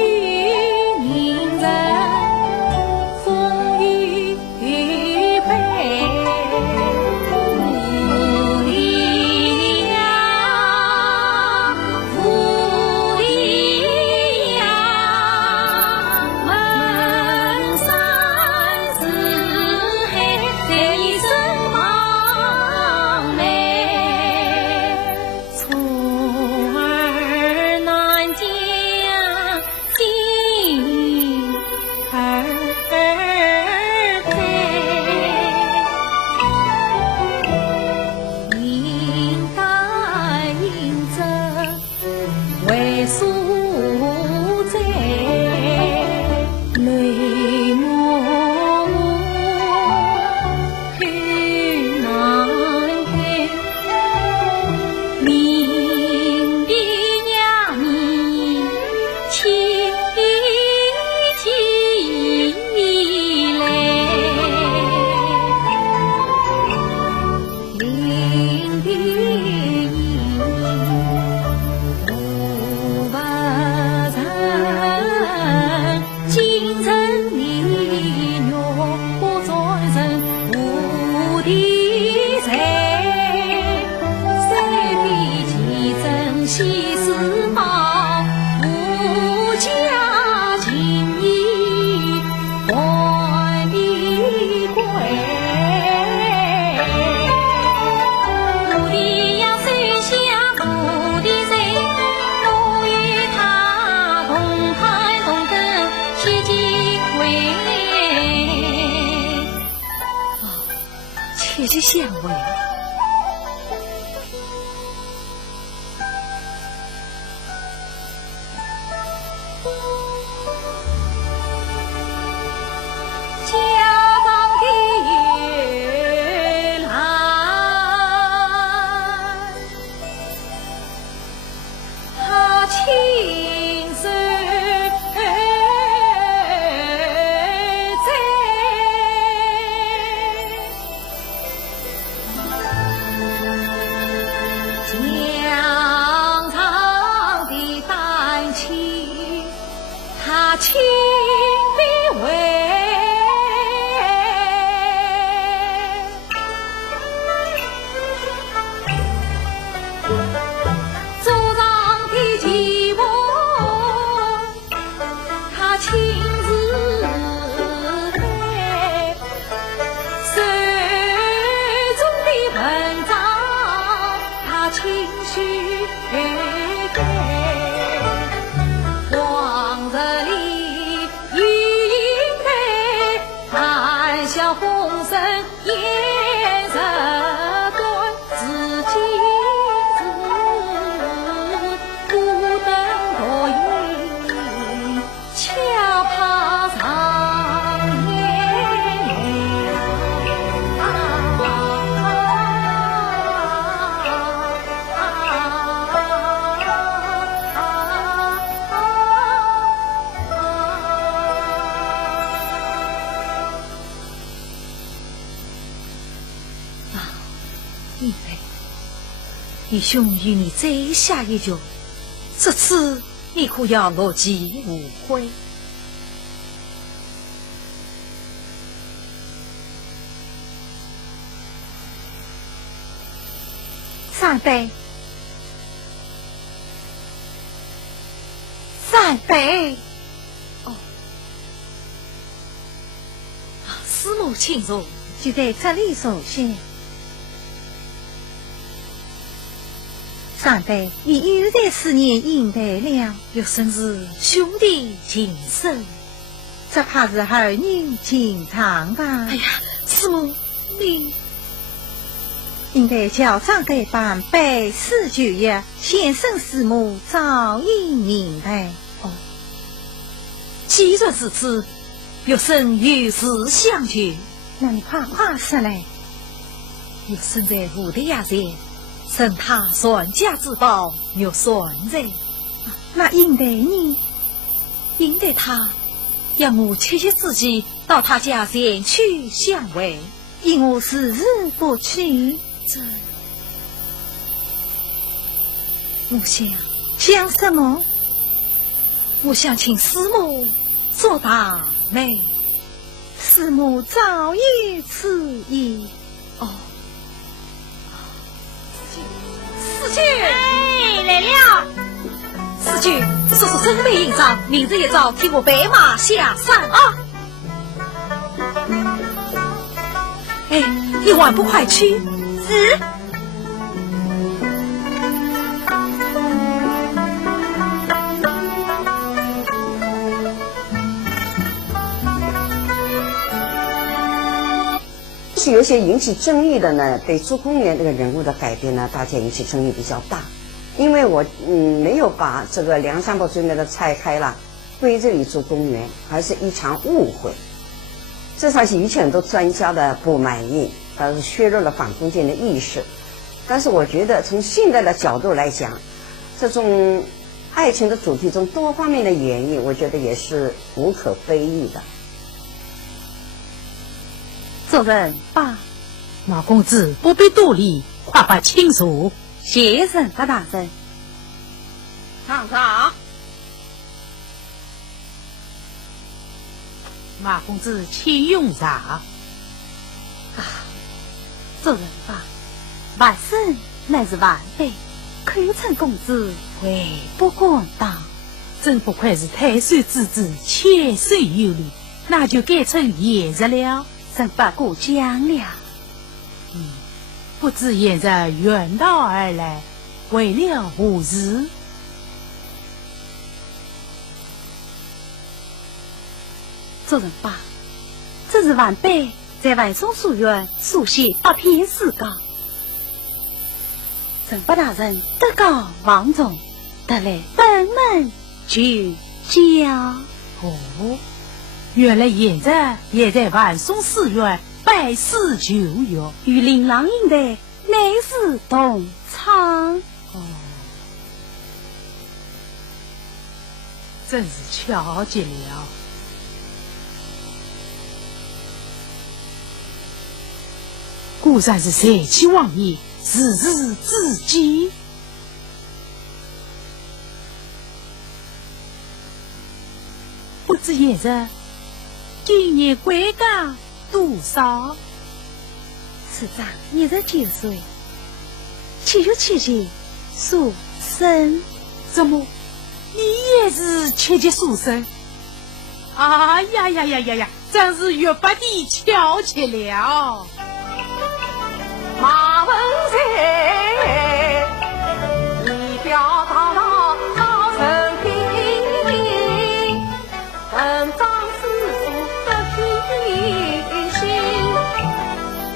节相会。弟兄与你再下一局，这次你可要落记无悔。三杯，三杯。哦，师母请坐，就在这里首先。三杯，你又在思念应得了，又甚是兄弟情深，这怕是儿女情长吧？哎呀，师母，你应该叫长辈办拜师就业，先生师母早已明白。哦，既然如此，又甚有事相求，那你快快说来。又甚在府的衙前。生他传家之宝，又算在。那应得你，应得他，让我切切之际到他家前去相会。因我时日不去，这我想什么？我想请师母做大媒。师母早已此意。哦。四句，哎，来了。四句，说是真美一招，明日一早替我白马下山啊！哎，你还不快去？是。是有些引起争议的呢，对朱公元这个人物的改编呢，大家引起争议比较大。因为我没有把这个梁山伯追来的拆开了，归这里朱公元，而是一场误会。这场戏以前很多专家的不满意，但是削弱了反封建的意识。但是我觉得从现在的角度来讲，这种爱情的主题中多方面的演绎，我觉得也是无可非议的。主人吧，马公子不必多礼，快快请坐。谢人的大人。尝尝。马公子请用茶。主人吧，外甥乃是晚辈，堪称公子会不公当。真不愧是太岁之子，千岁有礼，那就改成炎日了。真不过奖了。不知炎日远道而来，为了何事？主人吧，这是晚辈在万松书院书写8篇诗稿。陈伯大人德高望重，得来本门居家。哦，原来现在也在万松寺院拜师求学，与琳琅应对，美事同场。真是巧极了。果然是才气旺年，时时自己。不知现在今年贵家多少？师长29岁，7月7日属生。怎么，你也是7级属生？哎呀呀呀呀呀！真是越发的巧极了。马文才，仪表堂堂好生平，文章诗书得品行，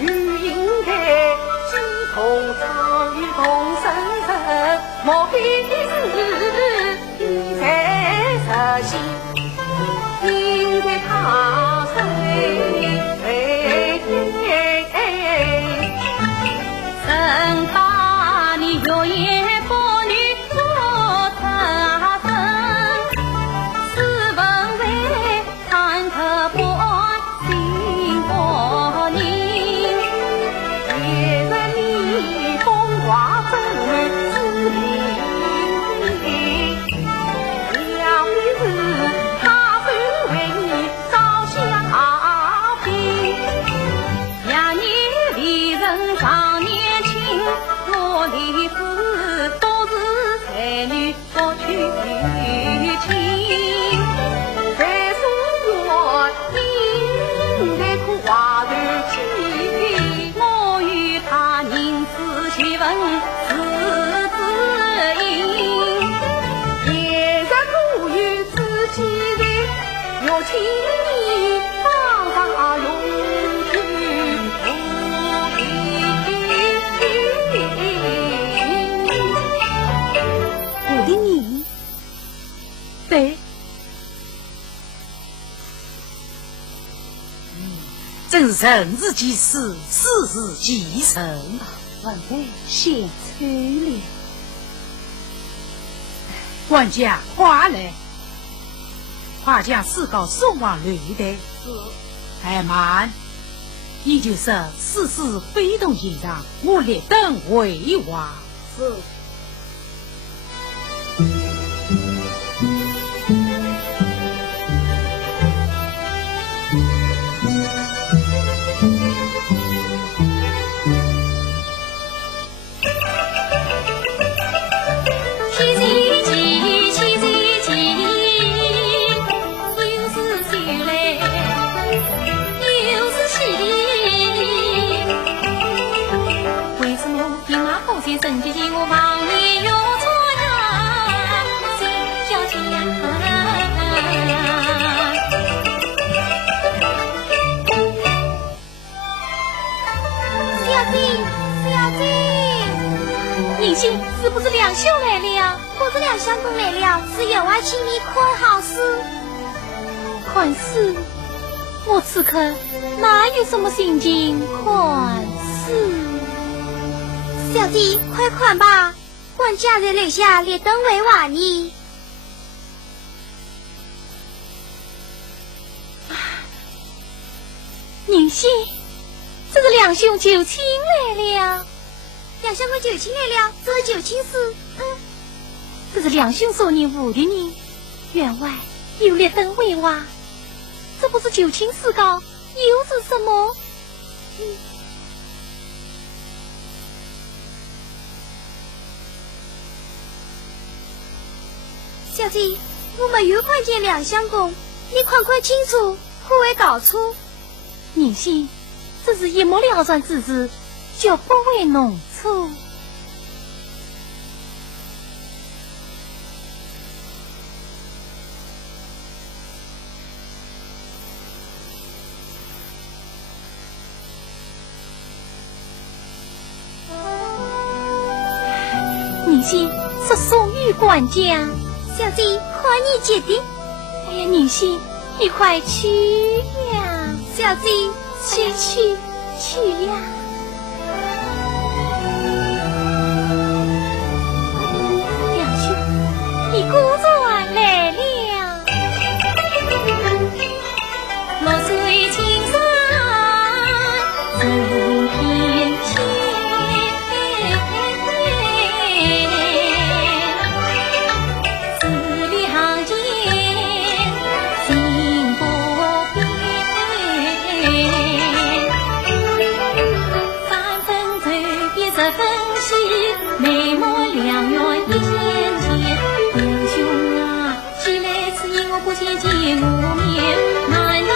语音台鸡同唱与同声声，莫非是你在实心，应该他谁？陈大你有眼妇女做他生，斯文为看客不安心过宁，也在你风华正是你，两日他虽为你招下宾，两年离人常年我的子都是才女所娶亲，在书院应该可话头起，我与他宁死喜闻字字音，也在可与自己的有情意放大永居不我的你，对，真是人之济事，事之济成。万岁献丑了。管家快来，快将诗稿送往旅队。还慢，你就是事事非同寻常，我立等为王。是。神姐姐，我望你有错呀，谁小姐呀？小姐，小姐，宁心是不是两兄来了？不是两相公来了，是有外请你看好事。看事？我此刻哪有什么心情看事？小弟，快看吧！管家在楼下列灯为瓦你。宁心，这个两兄九亲来了。两相公九亲来了，这是九亲事。这是两兄所念无的人，员外有列灯为瓦，这不是九亲事稿，又是什么？小姐，我没有看见两相公，你看清楚，何为搞错？宁心，这是一目了然之事，就不为弄错。女婿是送与管家。小姐，欢迎决定。哎呀，女婿，你快去呀！小姐，去呀！梁兄，你姑丈来了。落水青山正偏偏，字里行间心不变，三分愁变十分喜，眉目两缘一线牵。梁兄啊，既来此因我不见见我面，难道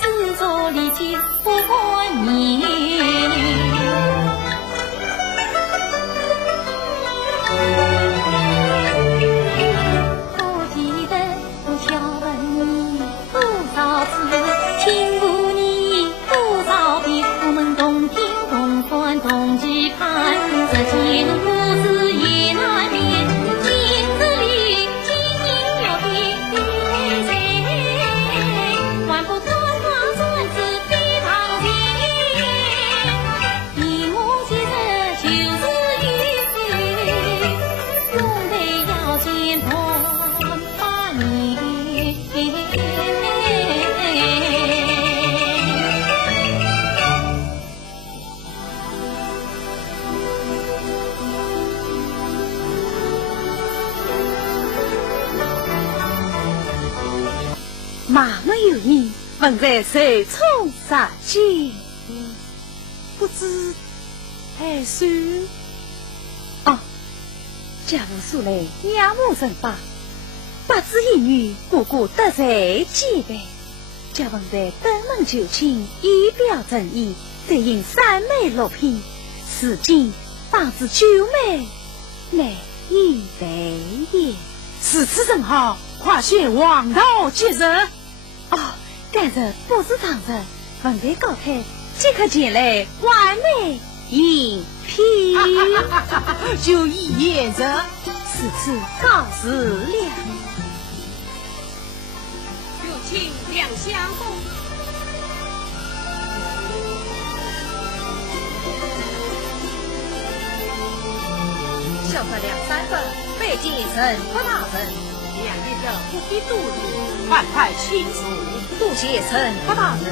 自作离去不过年？不记得我敲问你多少次，请过你多少遍，我们同听同欢同期盼，这前路不知也难免，今日里今年要变谁，还不看他转子飞堂前，一目见着就是雨，用得要见同把年。马没有你，问在谁冲杀间？不知还算哦，家务速来，娘母人吧。八字一女，个个得罪几辈。家问在登门求亲，以表诚意，再引三妹六聘。如今房子九妹来预备也。此次正好，快些王道接人。哦，今日不是堂日，问题高开，即刻前来完美应聘。就一夜着，此次告辞了。有请两相公。小客两三分，拜见神国大人。两人的不必多虑，快快请坐。多谢神国大人。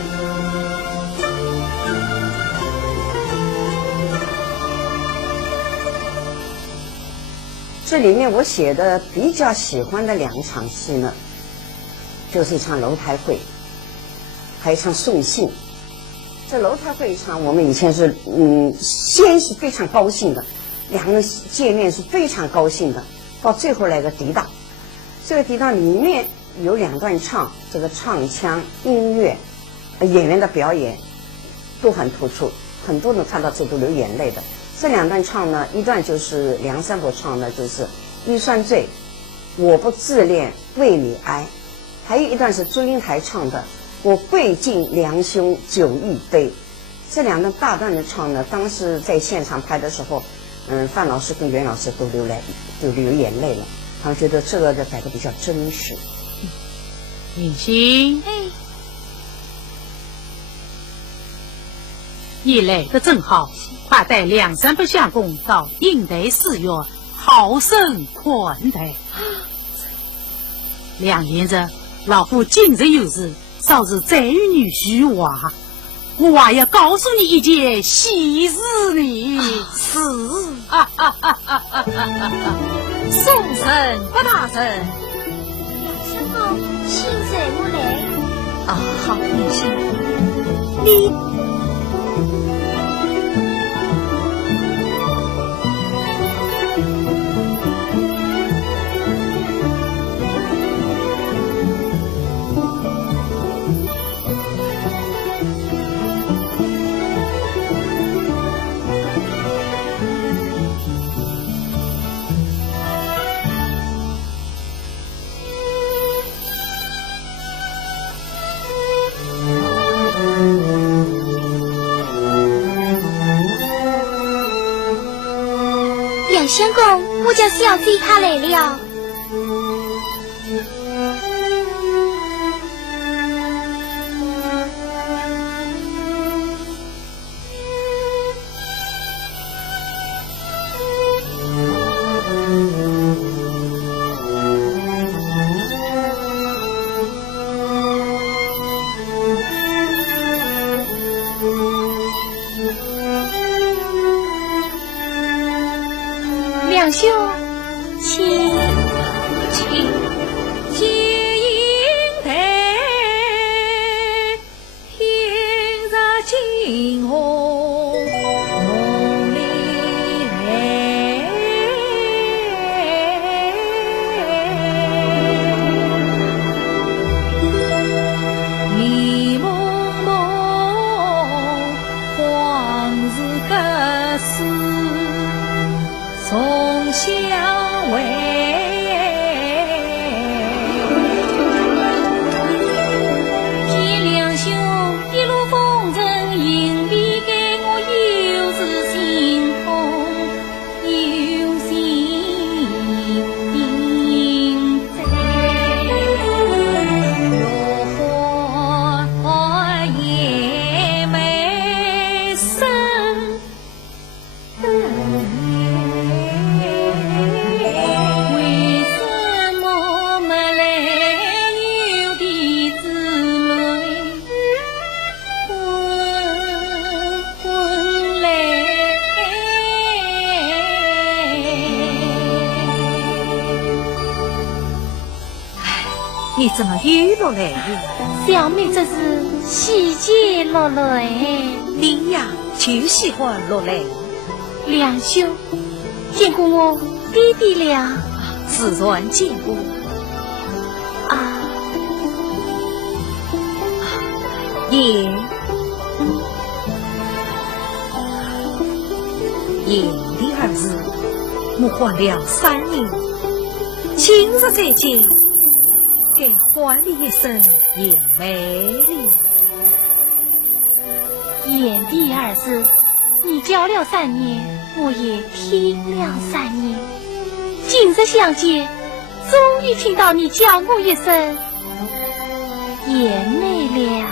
这里面我写的比较喜欢的两场戏呢，就是一场楼台会，还有一场送信。这楼台会一场，我们以前是先是非常高兴的，两个人见面是非常高兴的，到最后来个抵挡。这个抵挡里面有两段唱，这个唱腔、音乐、演员的表演都很突出，很多人看到这都流眼泪的。这两段唱呢，一段就是梁山伯唱的，就是玉算醉，我不自恋为你哀；还有一段是祝英台唱的，我跪敬梁兄酒一杯。这两段大段的唱呢，当时在现场拍的时候，范老师跟袁老师都流眼泪了，他们觉得这个摆的比较真实。允心，你来的正好，快带梁山伯相公到应台寺院，好生款待。梁先生，老夫今日有事，稍日再与女婿话。我还要告诉你一件喜事呢。是宋神国大人。相公，请随我来。啊，好，女婿。你相公，我家小姐她来了。两兄，请接应台，映着惊鸿梦里来。迷蒙蒙，恍如隔世。总相会，见两兄一路风尘，迎离给我又是心痛又心醉，落花也没生。你怎么又落泪了？小妹这是喜结落泪。你呀，就喜欢落泪。两兄，见过我弟弟了？自然见过。啊，言的儿子，我还了3年，今日再见，该还你一生颜美丽。言的儿子，你教了3年，我也听了3年，今日相见，终于听到你叫我一声言美了。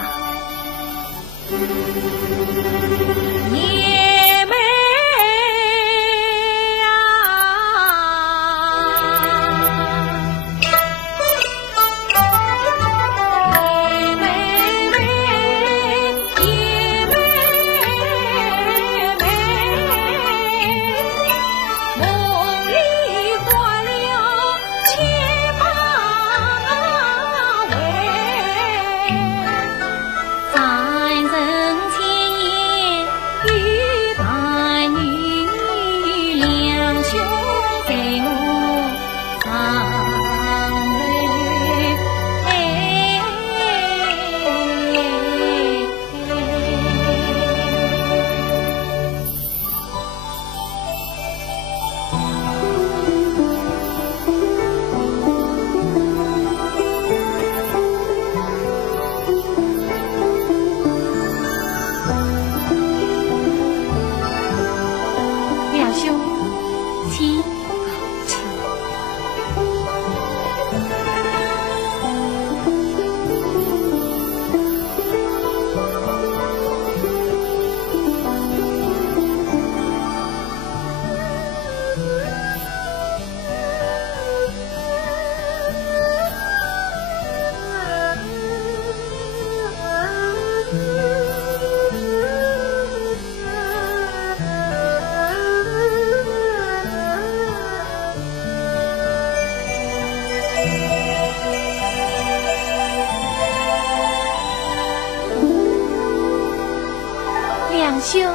两兄，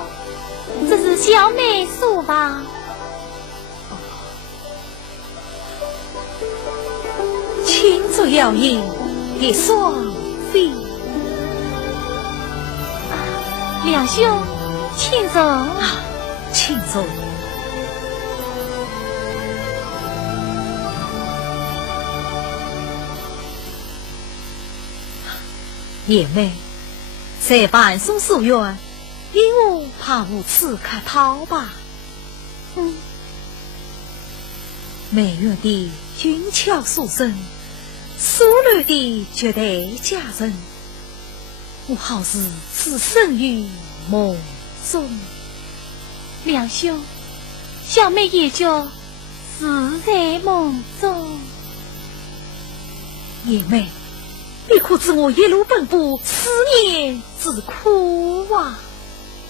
这是小妹书吧？青竹摇曳的双飞。两兄，请坐。请坐。爷妹，在半松书院，因我怕无此可逃吧。美院的俊俏书生，苏吕的绝代佳人，我好似置身于梦中。梁兄，小妹也就死在梦中。叶妹，你可知我一路奔波，思念之苦啊！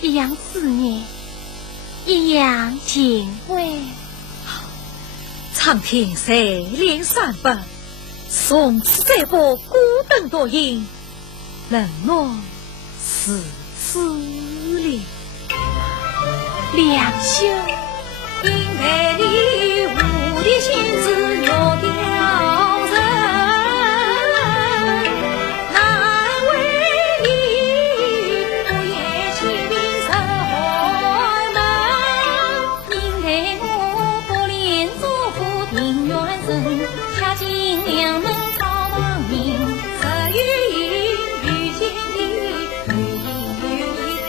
一样思念，一样敬畏。苍天三连三百，从此再不孤灯多影，冷暖是思念。梁兄，因为你我的心思若雕人，难为你不言弃兵守怀门。因为我不怜祖父定远人，恰尽两门草堂名，色与影与见地，与影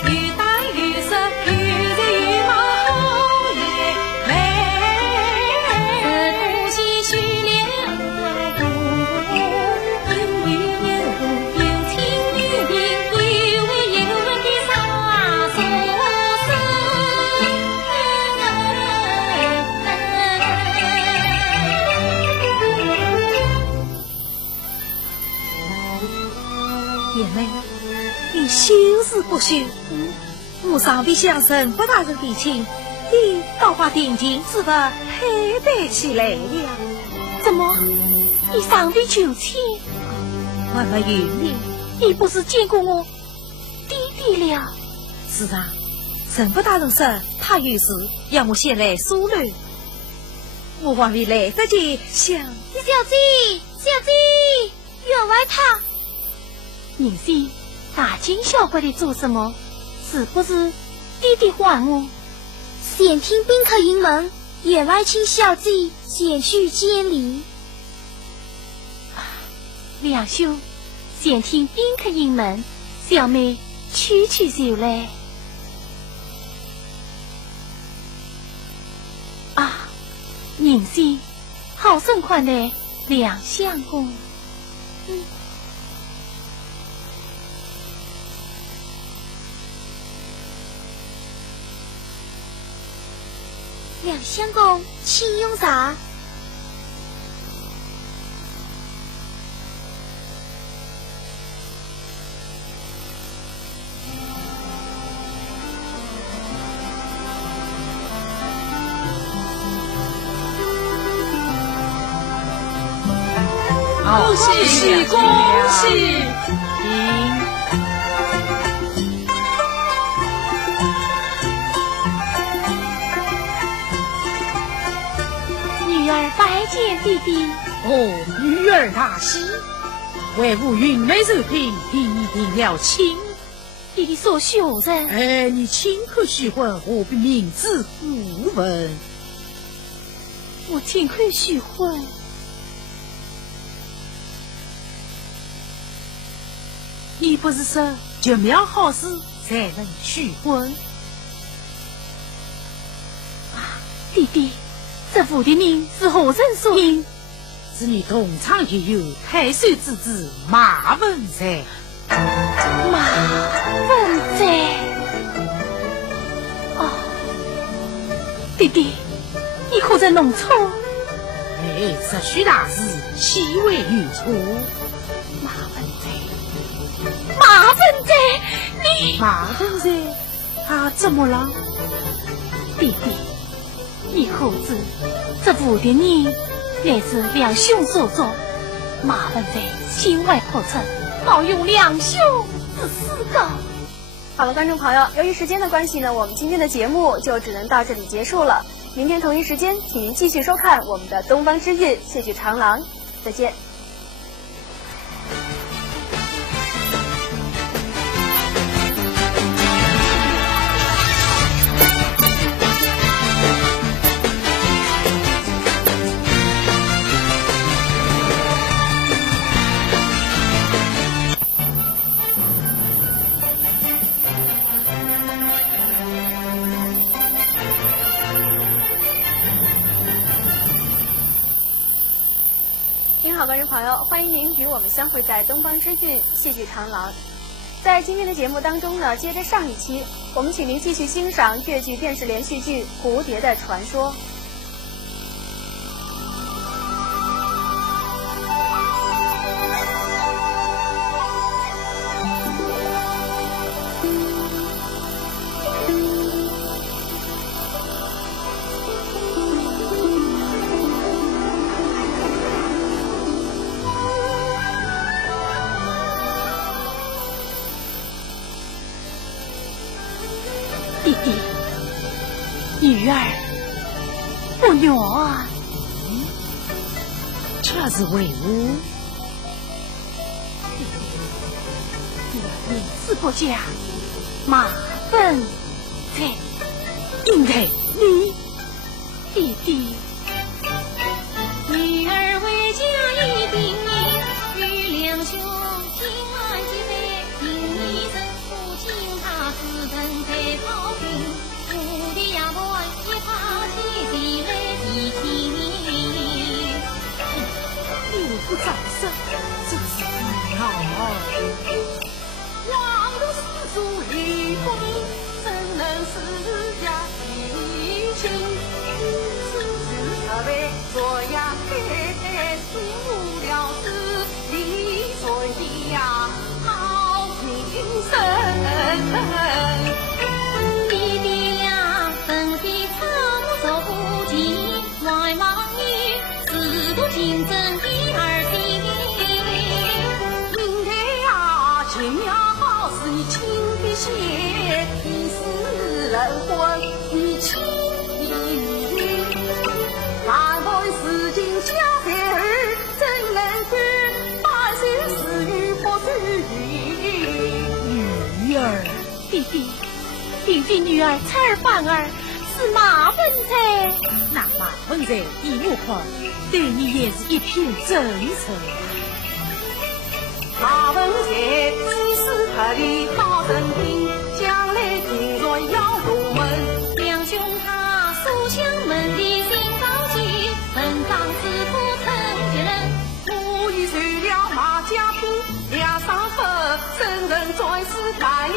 与淡与色，与在与马后也美。自古唏嘘两不有与有，有情有义，有为有的洒脱叶妹，你休是不休。我上边向陈国大人提亲，你倒把定情之物佩戴起来了。怎么？你上边求亲？我没有你。你不是见过我弟弟了？是啊，陈国大人说他有事要我先来苏楼，我还没来得及想。小姐，小姐，员外他。宁心大惊小怪的做什么？是不是弟弟唤我？先听宾客迎门，员外请小姐先去见礼。梁兄，先听宾客迎门，小妹去就来。啊，宁心，好生款的梁相公。梁相公，请用茶。恭喜恭喜！女儿拜见弟弟。哦，女儿大喜，为吾云美寿品定了亲。弟弟所许何人？哎，你亲口许婚，何必明知故问？我亲口许婚。你不是说绝妙好事才能许婚？弟弟，这府的人是何人所引？是你同场也有太岁之子马文才。马文才。哦，弟弟，你可在弄错？哎，这许大事，岂为有错？马文才，马文才，你马文才，他怎么了？弟弟，你可知这府的人乃是两兄所作？马文才心怀不测，冒用两兄之私告。好了，观众朋友，由于时间的关系呢，我们今天的节目就只能到这里结束了。明天同一时间，请您继续收看我们的《东方之韵》戏剧长廊。再见。您好，观众朋友，欢迎您与我们相会在东方之韵戏剧长廊。在今天的节目当中呢，接着上一期，我们请您继续欣赏粤剧电视连续剧《蝴蝶的传说》。弟弟，女儿，不娘啊！这是为何？名字不假，马奔在，应该你弟弟。女儿为家一定与两兄情爱结为，因一生父亲他私奔在草坪，我的丫鬟也怕起地来提起你。你不早生，真是不好。望如四柱离风，怎能私家提亲？此事何为做呀配，心无了事，理顺的呀好精神。弟弟俩分别仓走不及，外望你四度竞争一二心。应该啊，前面好是你亲的血，一世人婚一亲一女。难为世间小孩儿，怎能知百姓是与不是与？女儿，弟弟女儿采儿芳儿是马奔才，那马奔在一目宽，对你也是一片真诚。马文才既是他的好生平，将来定然要入门。两兄他素相门的新高级，本当自负成杰人。我已随了马家坪，梁上河真人专是代理。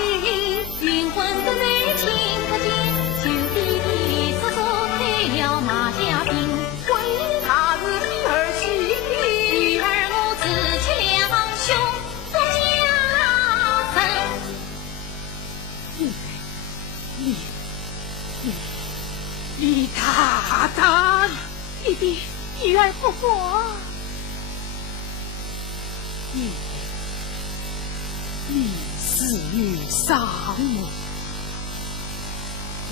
云魂的内情可见，就弟弟叔叔退了马家坪，婚姻他是女儿媳，女儿我自去两兄做家人。你大胆！弟弟女儿不过。你是女丧母，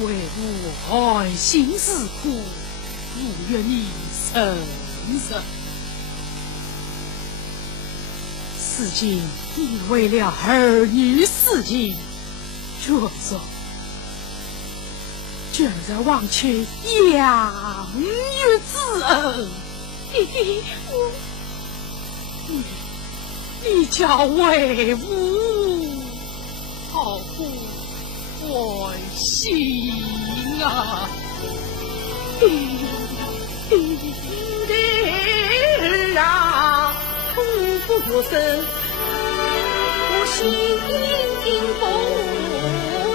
为我爱心是苦，不愿你生生。如今你为了儿女事情，卷然忘却养育之恩。弟弟，你叫为吾好不关心啊！儿啊，痛不欲生，我心不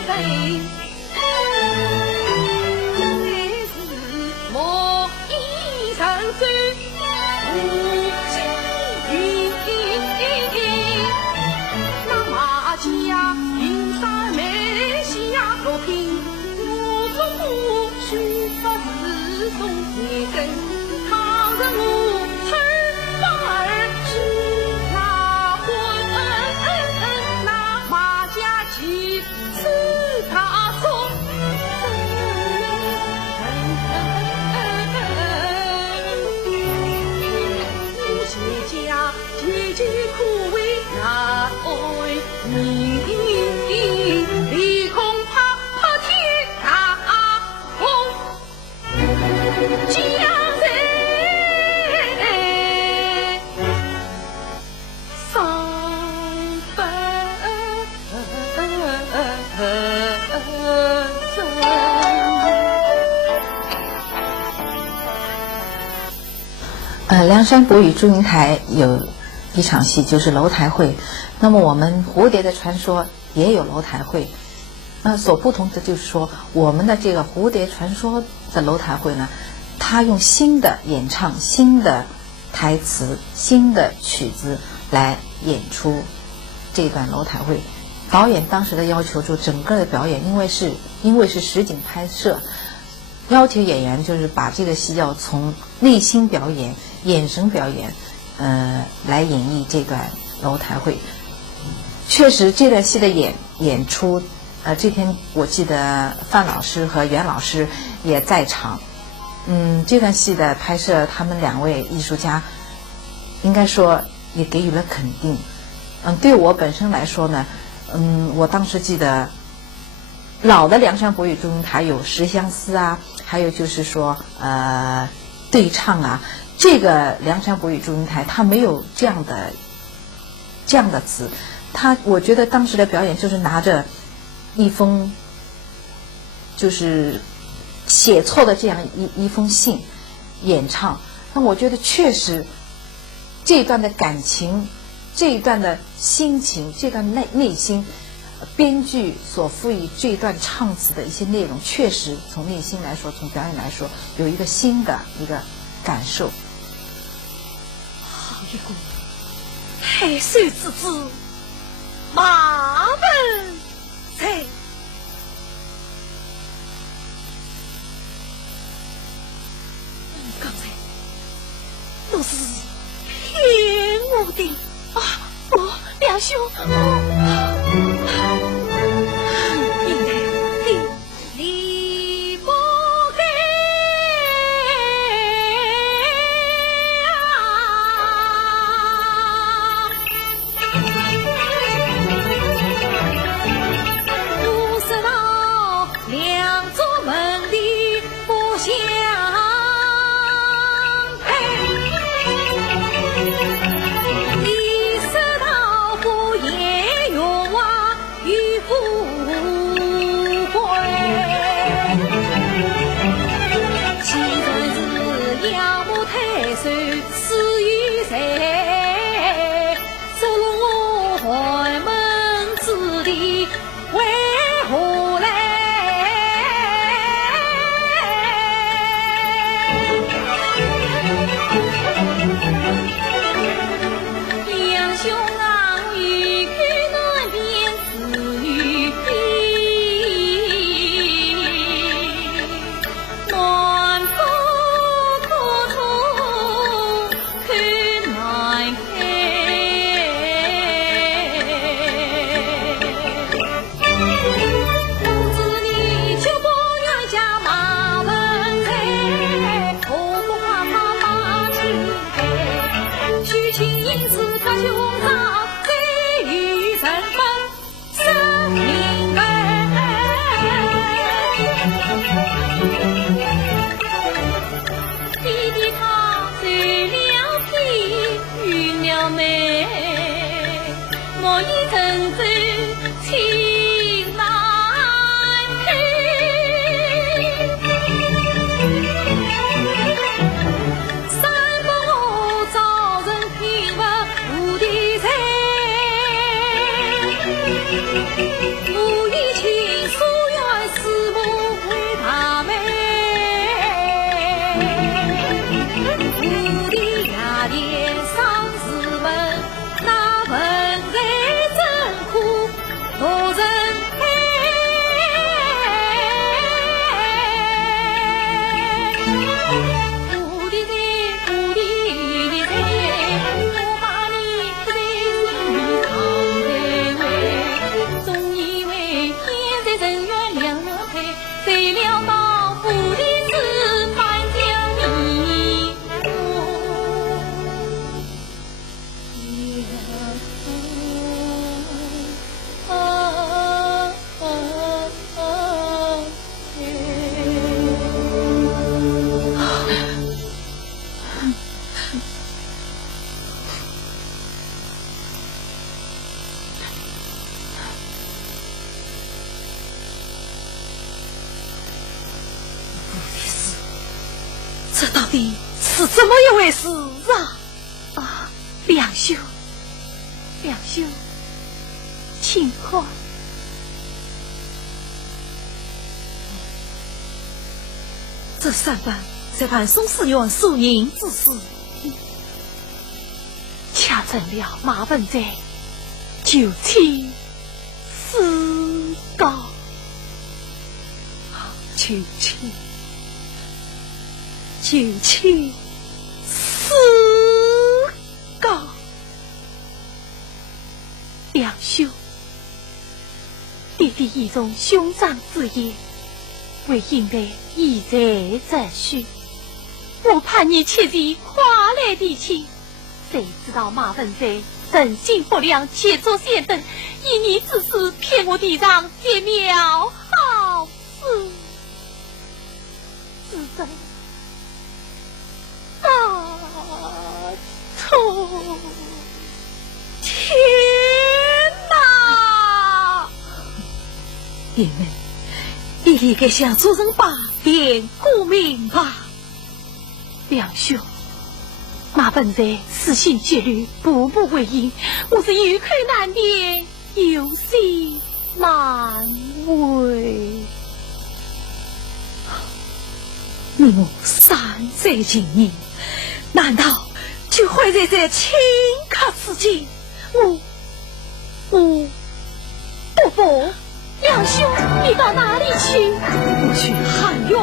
累。来自莫一生追，无心云。那马家云山美下落平，我做不须发自中一根，倘若我吃饭儿是那婚，那马家妻是他从。姐姐苦为难为你，你恐怕天大红家人丧梁梁山伯与祝英台有一场戏就是楼台会，那么我们蝴蝶的传说也有楼台会。所不同的就是说，我们的这个蝴蝶传说的楼台会呢，它用新的演唱、新的台词、新的曲子来演出这段楼台会。导演当时的要求就整个的表演，因为是实景拍摄，要求演员就是把这个戏要从内心表演、眼神表演，来演绎这段楼台会。确实，这段戏的演出。这天我记得范老师和袁老师也在场。这段戏的拍摄，他们两位艺术家应该说也给予了肯定。对我本身来说呢，我当时记得老的梁山伯与祝英台有十相思啊，还有就是说对唱啊，这个梁山伯与祝英台它没有这样的词，我觉得当时的表演就是拿着一封就是写错的这样一封信演唱。那我觉得确实这一段的感情，这一段的心情，这段内心，编剧所赋予这一段唱词的一些内容，确实从内心来说，从表演来说，有一个新的一个感受。好一个海水之子，马文才。刚才都是骗我的啊！我梁兄，应该的理不该不知道两座门的不相这到底是是怎么一回事啊？梁兄，请快。这3番在判宋思源受人之事，恰正了马文在就妻私告，就妻私告。梁兄，弟弟意中兄长之言，为应得一再赞许，我怕你切记夸来地气。谁知道马文在人心不良，且作先等，以你之事骗我弟长，结苗好事，自在大错天哪！弟妹，弟弟该向主人把辩顾明吧。梁兄，马本在私心绝虑，步步为营，我是有口难辩，有心难为。你我3岁情谊，难道就会在这顷刻之间？不，梁兄，你到哪里去？我去汉苑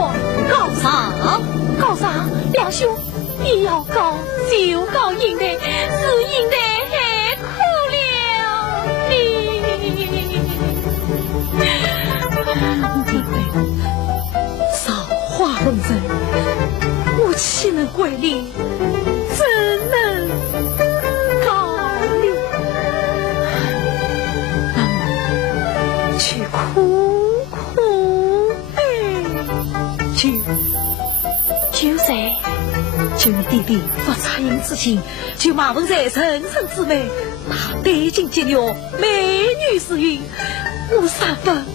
告上，梁兄，你要告就告应得，是应得还可了你。少话论真，我岂能怪你？怎能告你？那么去苦悲就谁？就你弟弟发恻隐之心，就马文在人生之美，他得尽节约，美女是云，我3分，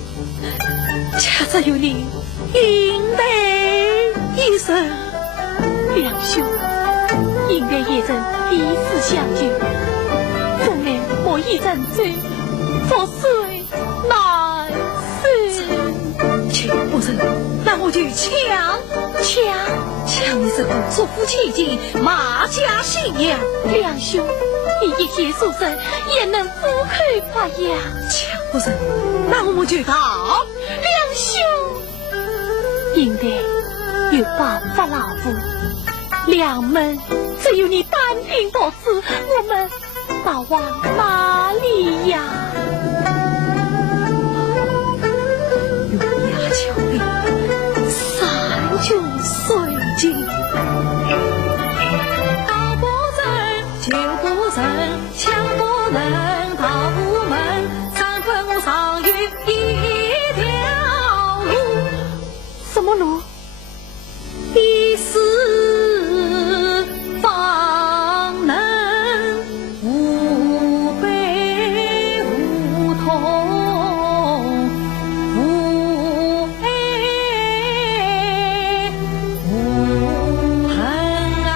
恰只有你应得一生。梁兄，应得一人彼此相救，从来莫以人罪，for谁难伸。去不成，那我就抢你这个祝福千金，马家新娘。梁兄，你一天所生，也能不口发扬。抢不成，那我们就到。梁兄，应得有办法老夫，梁门只有你单凭得知，我们到往哪里呀？月牙桥边，3军水尽，道不正，就不正，枪不能到无门，3分5上有一条路。什么路？一丝方能无悲无痛无爱无恨啊！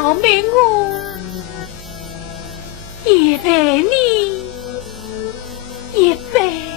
小妹我也陪你一杯。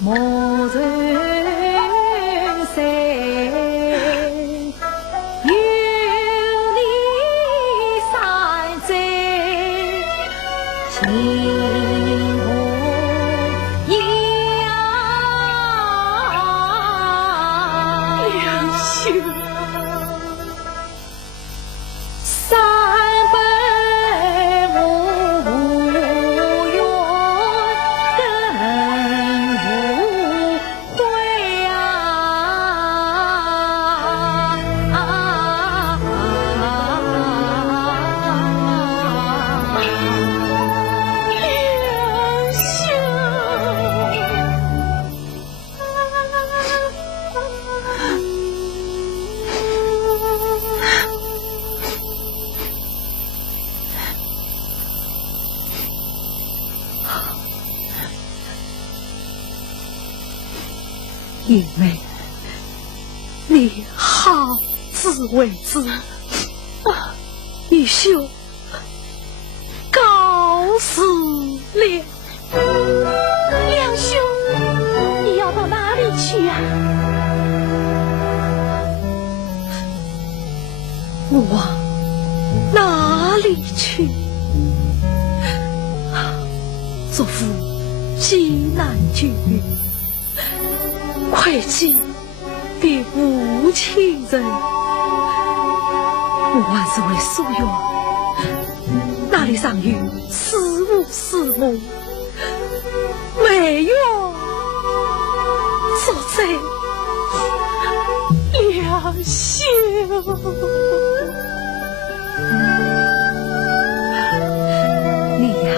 莫醉。玉梅，你好自为之。女兄，告辞了。梁兄，你要到哪里去啊？我往哪里去？祖父极难绝，愧疚别无亲人。我万是为夙愿，哪里尚有死无死母？唯愿所在两兄。你呀，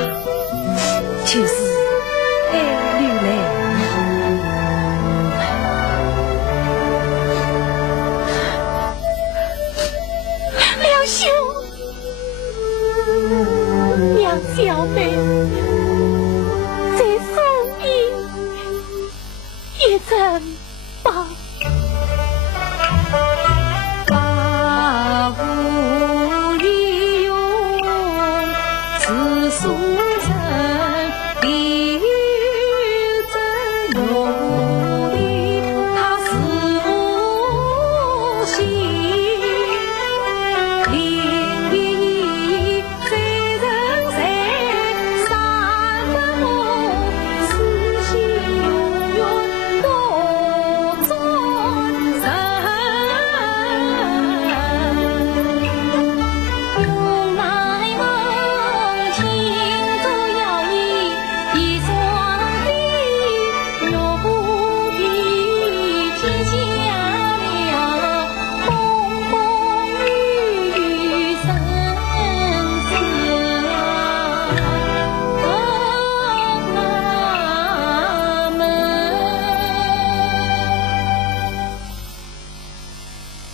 就是爱女嘞。梁兄，梁小妹，这送医也真棒。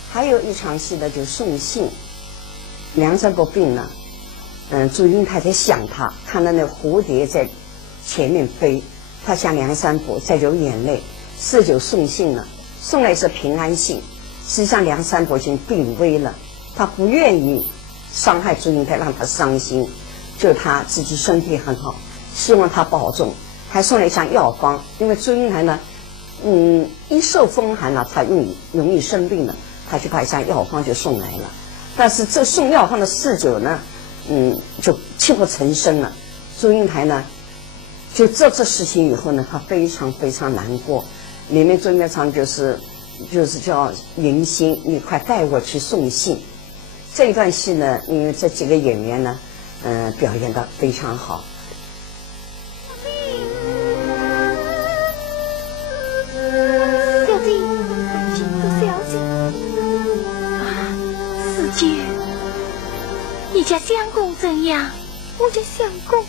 还有一场戏呢，就送信。梁山伯病了，祝英台在想他，看到那蝴蝶在前面飞，他向梁山伯在流眼泪，侍酒送信了，送来是平安信。实际上梁山伯已经病危了，他不愿意伤害祝英台，让他伤心，就他自己身体很好，希望他保重，还送了一箱药方。因为祝英台呢，一受风寒了，他容易生病了，他就把一箱药方就送来了。但是这送药方的侍酒呢，就泣不成声了。祝英台呢，就这次事情以后呢，他非常非常难过。里面祝英台唱就是叫迎新，你快带我去送信。这一段戏呢，因为这几个演员呢，表演得非常好。小姐，请坐，小姐。四姐，你家相公怎样？我家相公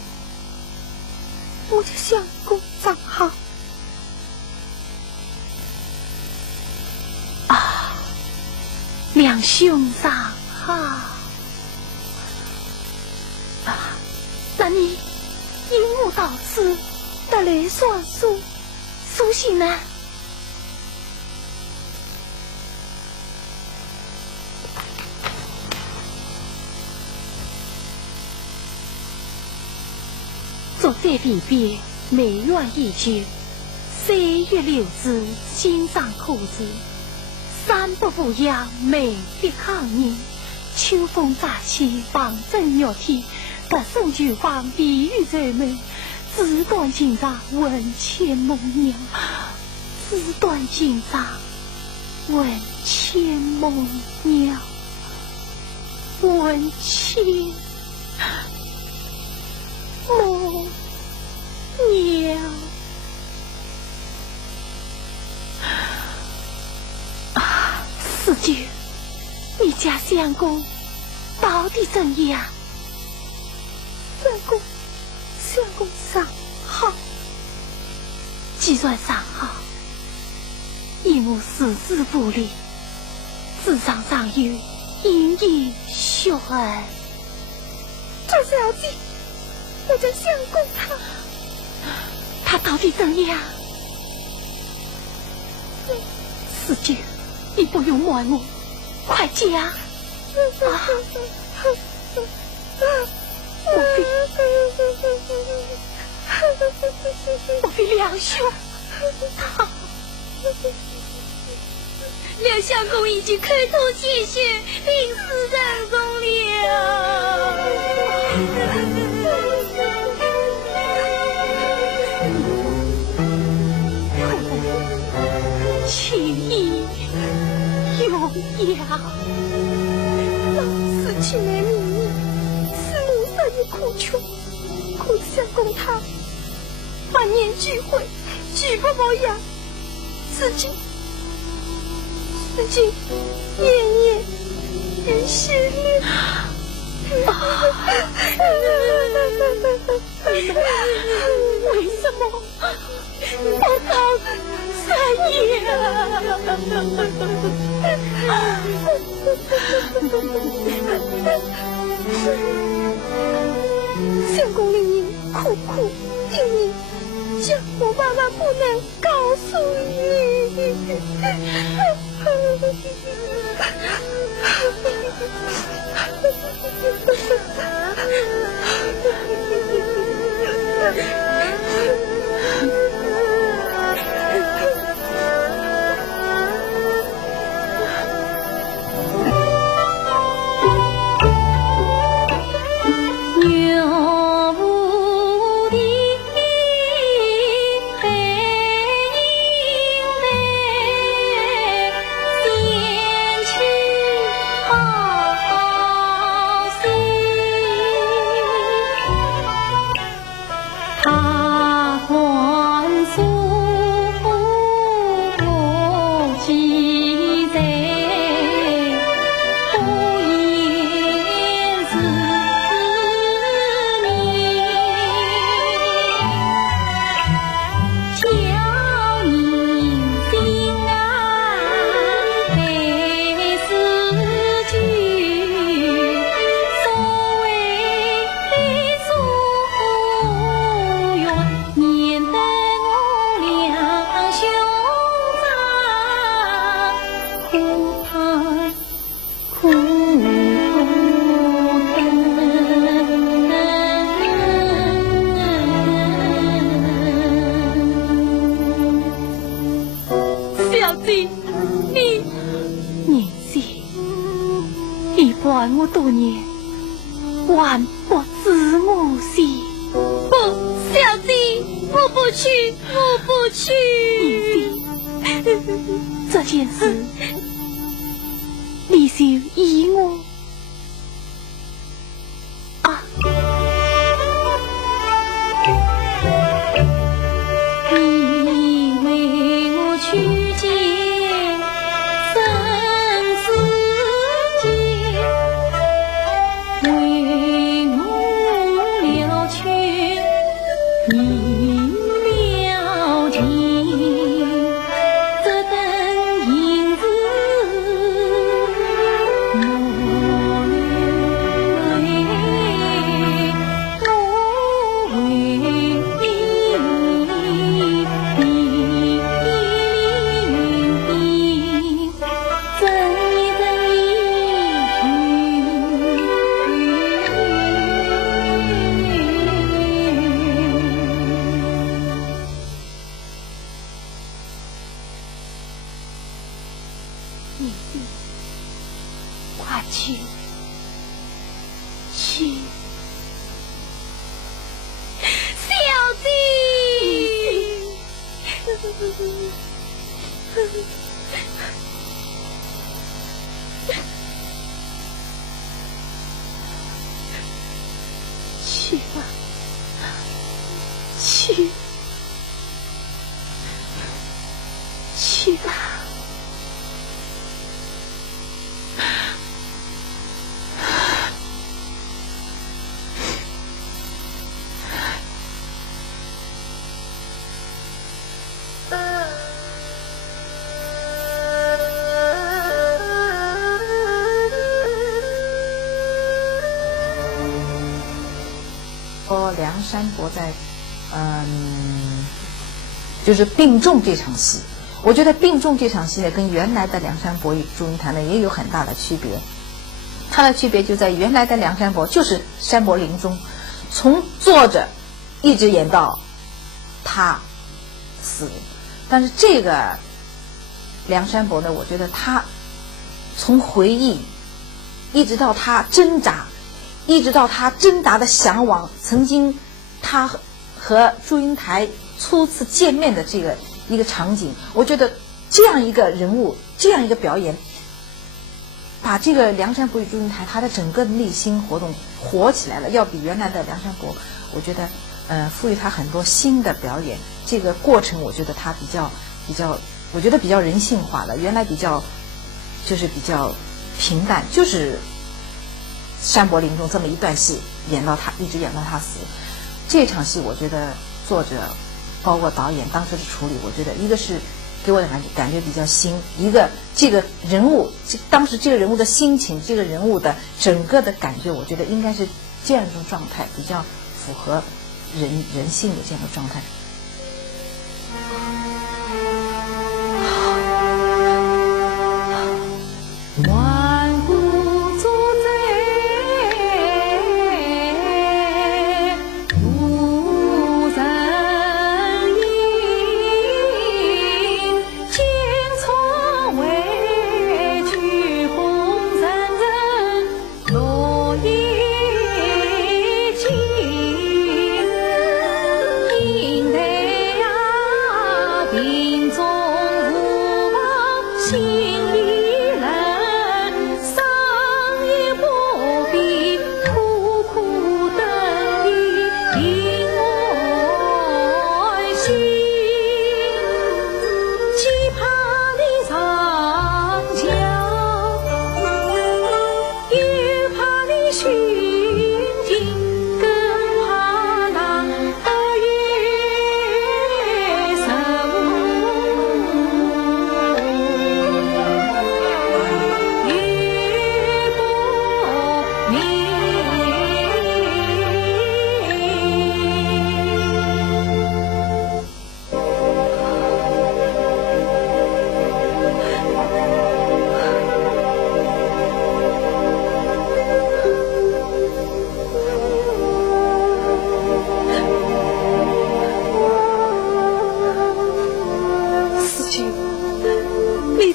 长好。两兄长好。那你引我到此，得来算数，苏醒呢？昨在离别，美愿已久。3月6日，心上苦子。山北扶阳，美的抗人。秋风乍起，望正月天。隔声菊花，碧玉在眉。纸短情长，问千梦鸟。纸短情长，问千梦鸟。问千梦鸟。四舅，你家相公到底怎样？相公上好。既然上好，因我死之不离，字上尚有隐隐血痕。周小姐，我家相公他到底怎样？四舅，你不用瞒我，快讲。啊！莫非梁兄他？梁相公已经开头献血，病死在宫了。情义永扬，老死去年明日，此母三也苦穷，苦相公他万念俱灰，举不保养，自己年年人世了。为什么不告三爷相公令你苦苦叮咛，叫我万万不能告诉你。我多年，万不知我心。不，小弟，我不去，我不去。这件事，你就依我啊！你为我去见生死劫，为我了却你了情，这等银子快去，去！小弟，去吧，去，去吧。说梁山伯在就是病重这场戏，我觉得病重这场戏呢，跟原来的梁山伯与祝英台呢也有很大的区别。它的区别就在于原来的梁山伯就是山伯临终，从坐着一直演到他死，但是这个梁山伯呢，我觉得他从回忆一直到他挣扎，一直到他挣扎的向往曾经他和祝英台初次见面的这个一个场景，我觉得这样一个人物，这样一个表演，把这个梁山伯与祝英台他的整个内心活动活起来了，要比原来的梁山伯，我觉得赋予他很多新的表演。这个过程我觉得他比较，我觉得比较人性化了。原来比较平淡，就是山伯临终这么一段戏，一直演到他死。这场戏我觉得作者包括导演当时的处理，我觉得一个是给我的感觉比较新，一个这个人物当时这个人物的心情，这个人物的整个的感觉，我觉得应该是这样一种状态，比较符合人性的这样的状态。万物作贼，无人应。千疮未去，红人人落叶尽。应得呀，病中无望心里。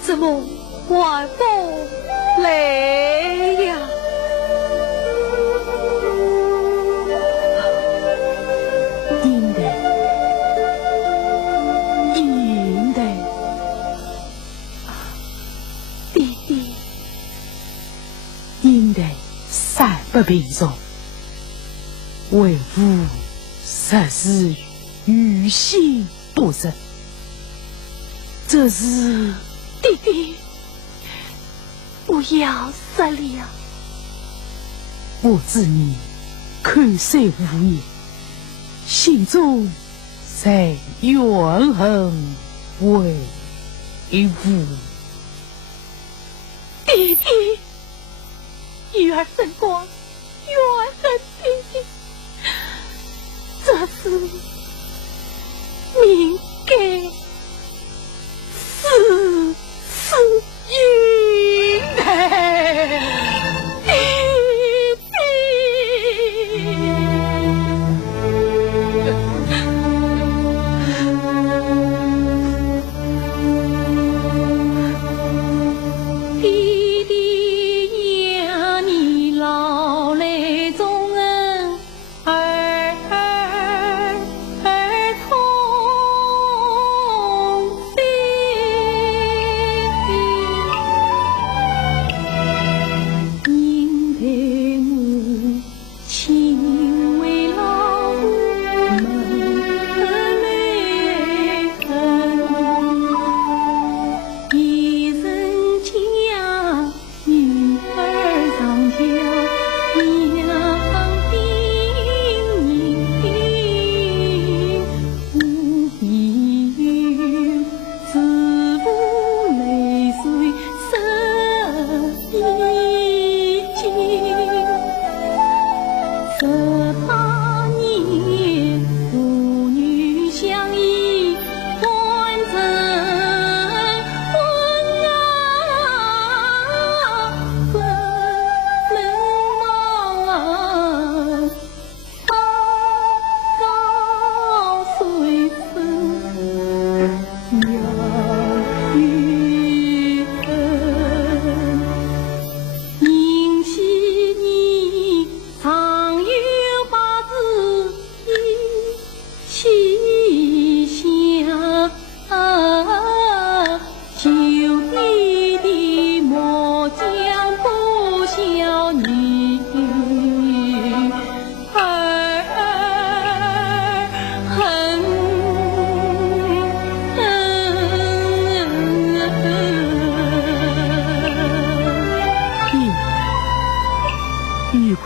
怎么还不来呀？应得，应得，弟弟，应得三不平常，为父实是于心不忍，这是。弟弟，不要失了。我知你口虽无言，心中在怨恨为父。弟弟，女儿生光，怨恨弟弟，这是命该死。应得，弟弟。弟弟呀，你老来忠恩儿童。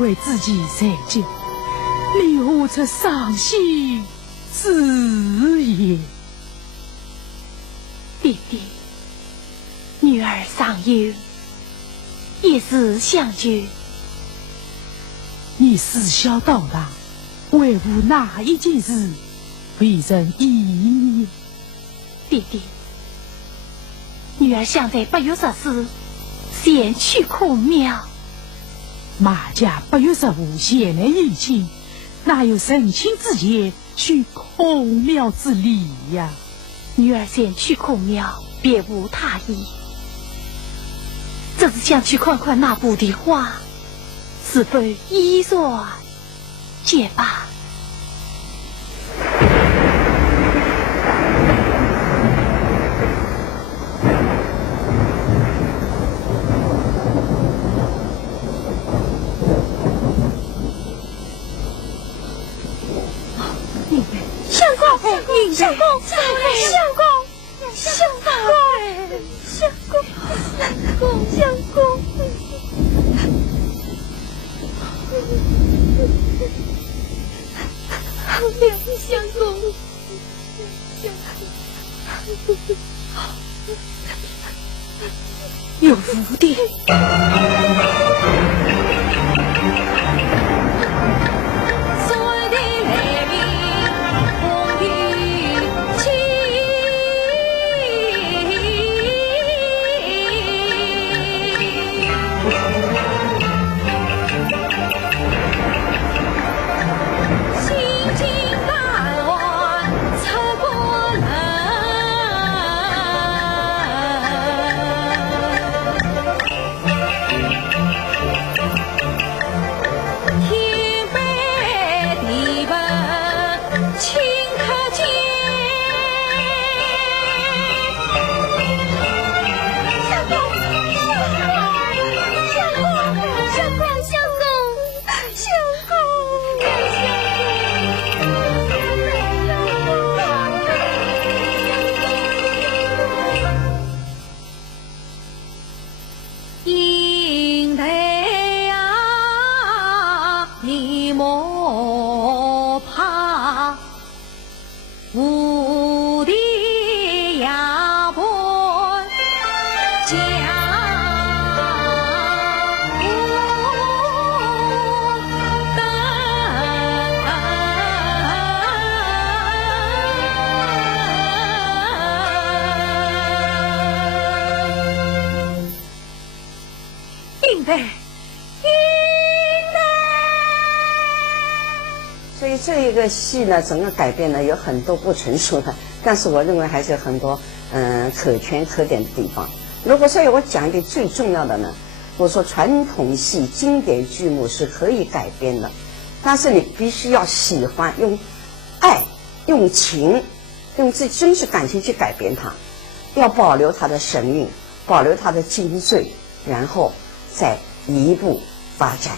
为自己才救，你何出伤心之言？弟弟，女儿尚有一事相求。你自小到大，为无哪一件事为人意念？弟弟，女儿想在8月14先去孔庙。马家8月15前来迎亲，哪有成亲之前去孔庙之礼呀？女儿先去孔庙，别无他意。只是想去看看那部的画，是否依然结疤。相公，相公，相公，相公，相公，相公，相公，有福的。所以这一个戏呢，整个改编呢有很多不成熟的，但是我认为还是有很多可圈可点的地方。如果说我讲一点最重要的呢，我说传统戏经典剧目是可以改编的，但是你必须要喜欢，用爱、用情、用自己真实感情去改编它，要保留它的神韵，保留它的精髓，然后再一步发展。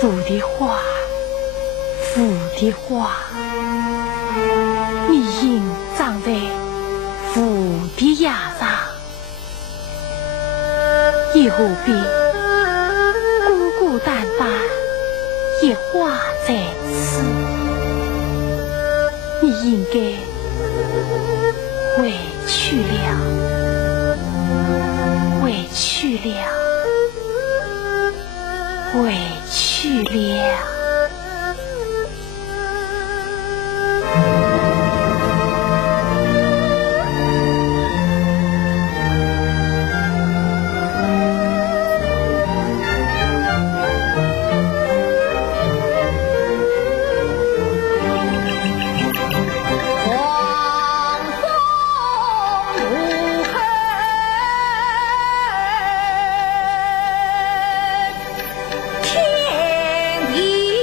树的花，树的花，你应长在树的芽上，以后别孤孤单单一花在此，你应该回去了，回去了，回去了。天地。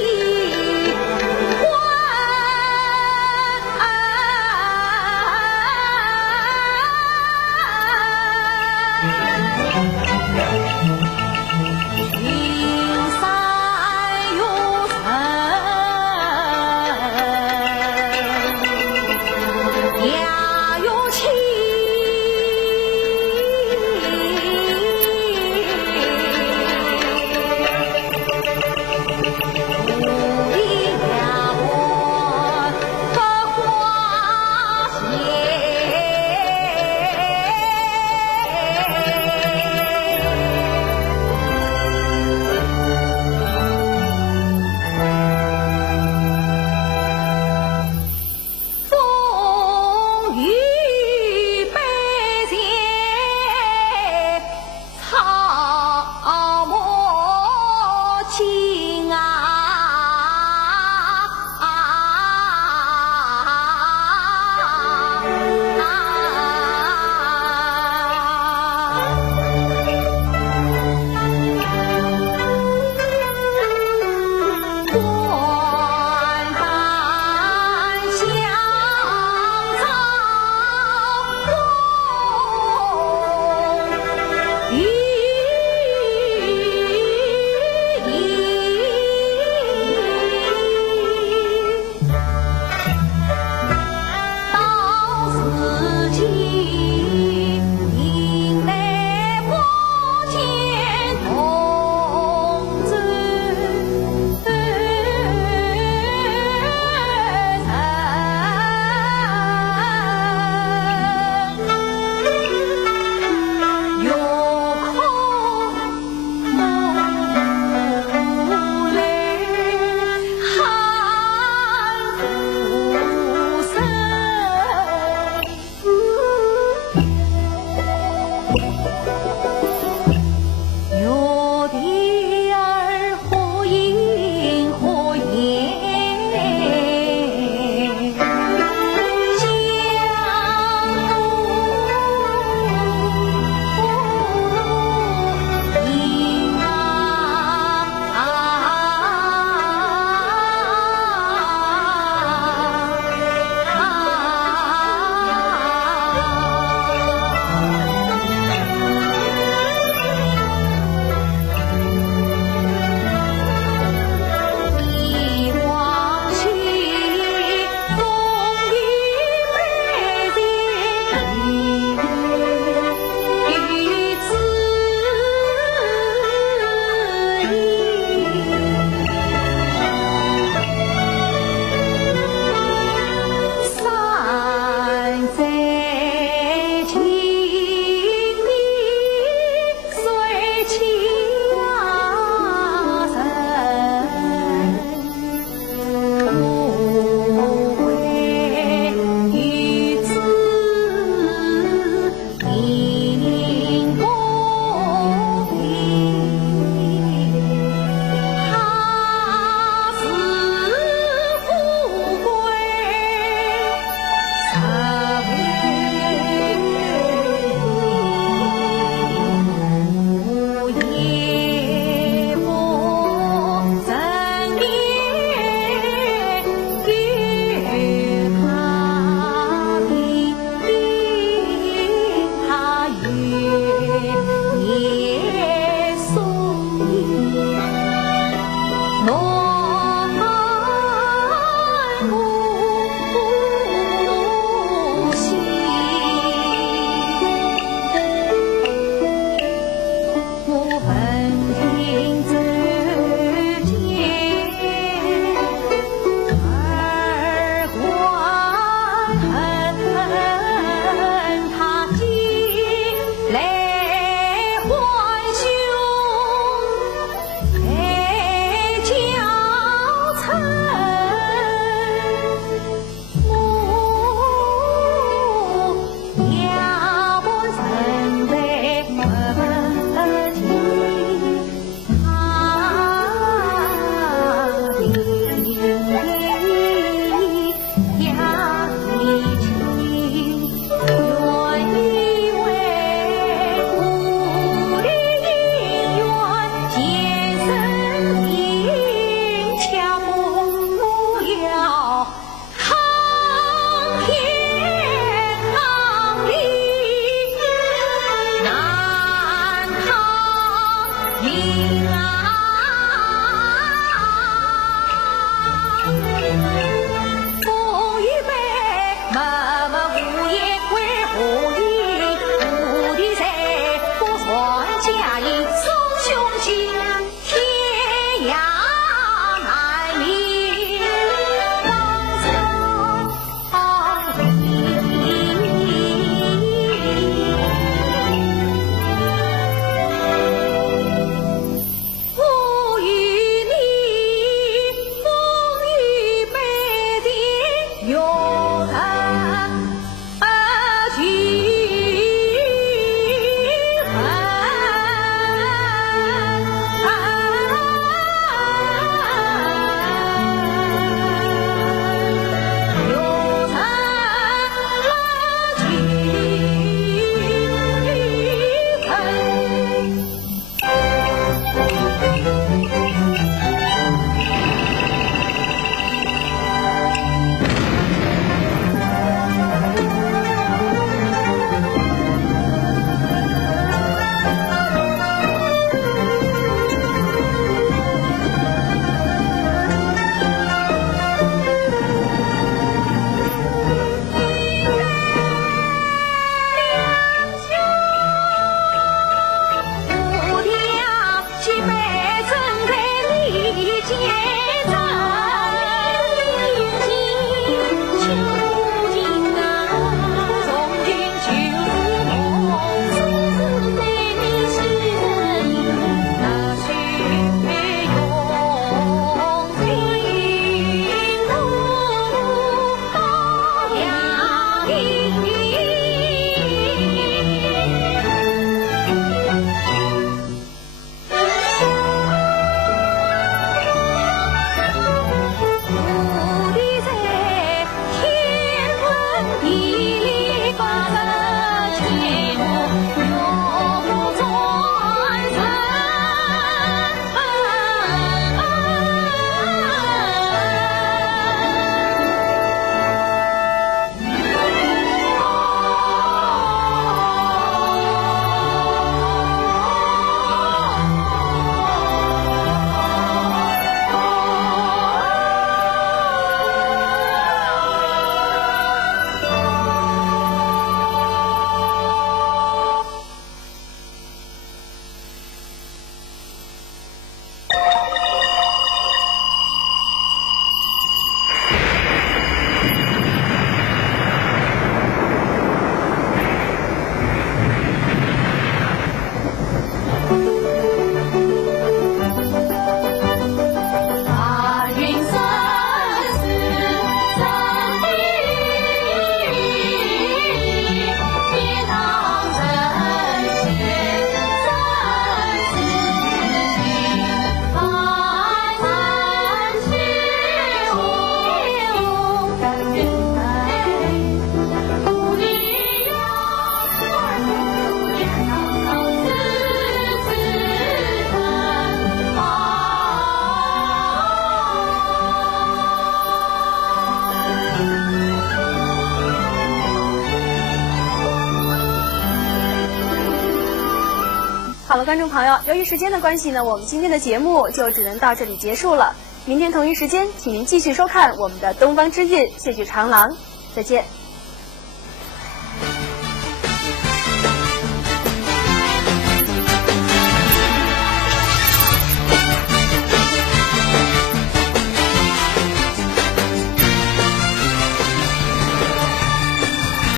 好了，观众朋友，由于时间的关系呢，我们今天的节目就只能到这里结束了。明天同一时间，请您继续收看我们的《东方之韵》，谢剧长廊，再见。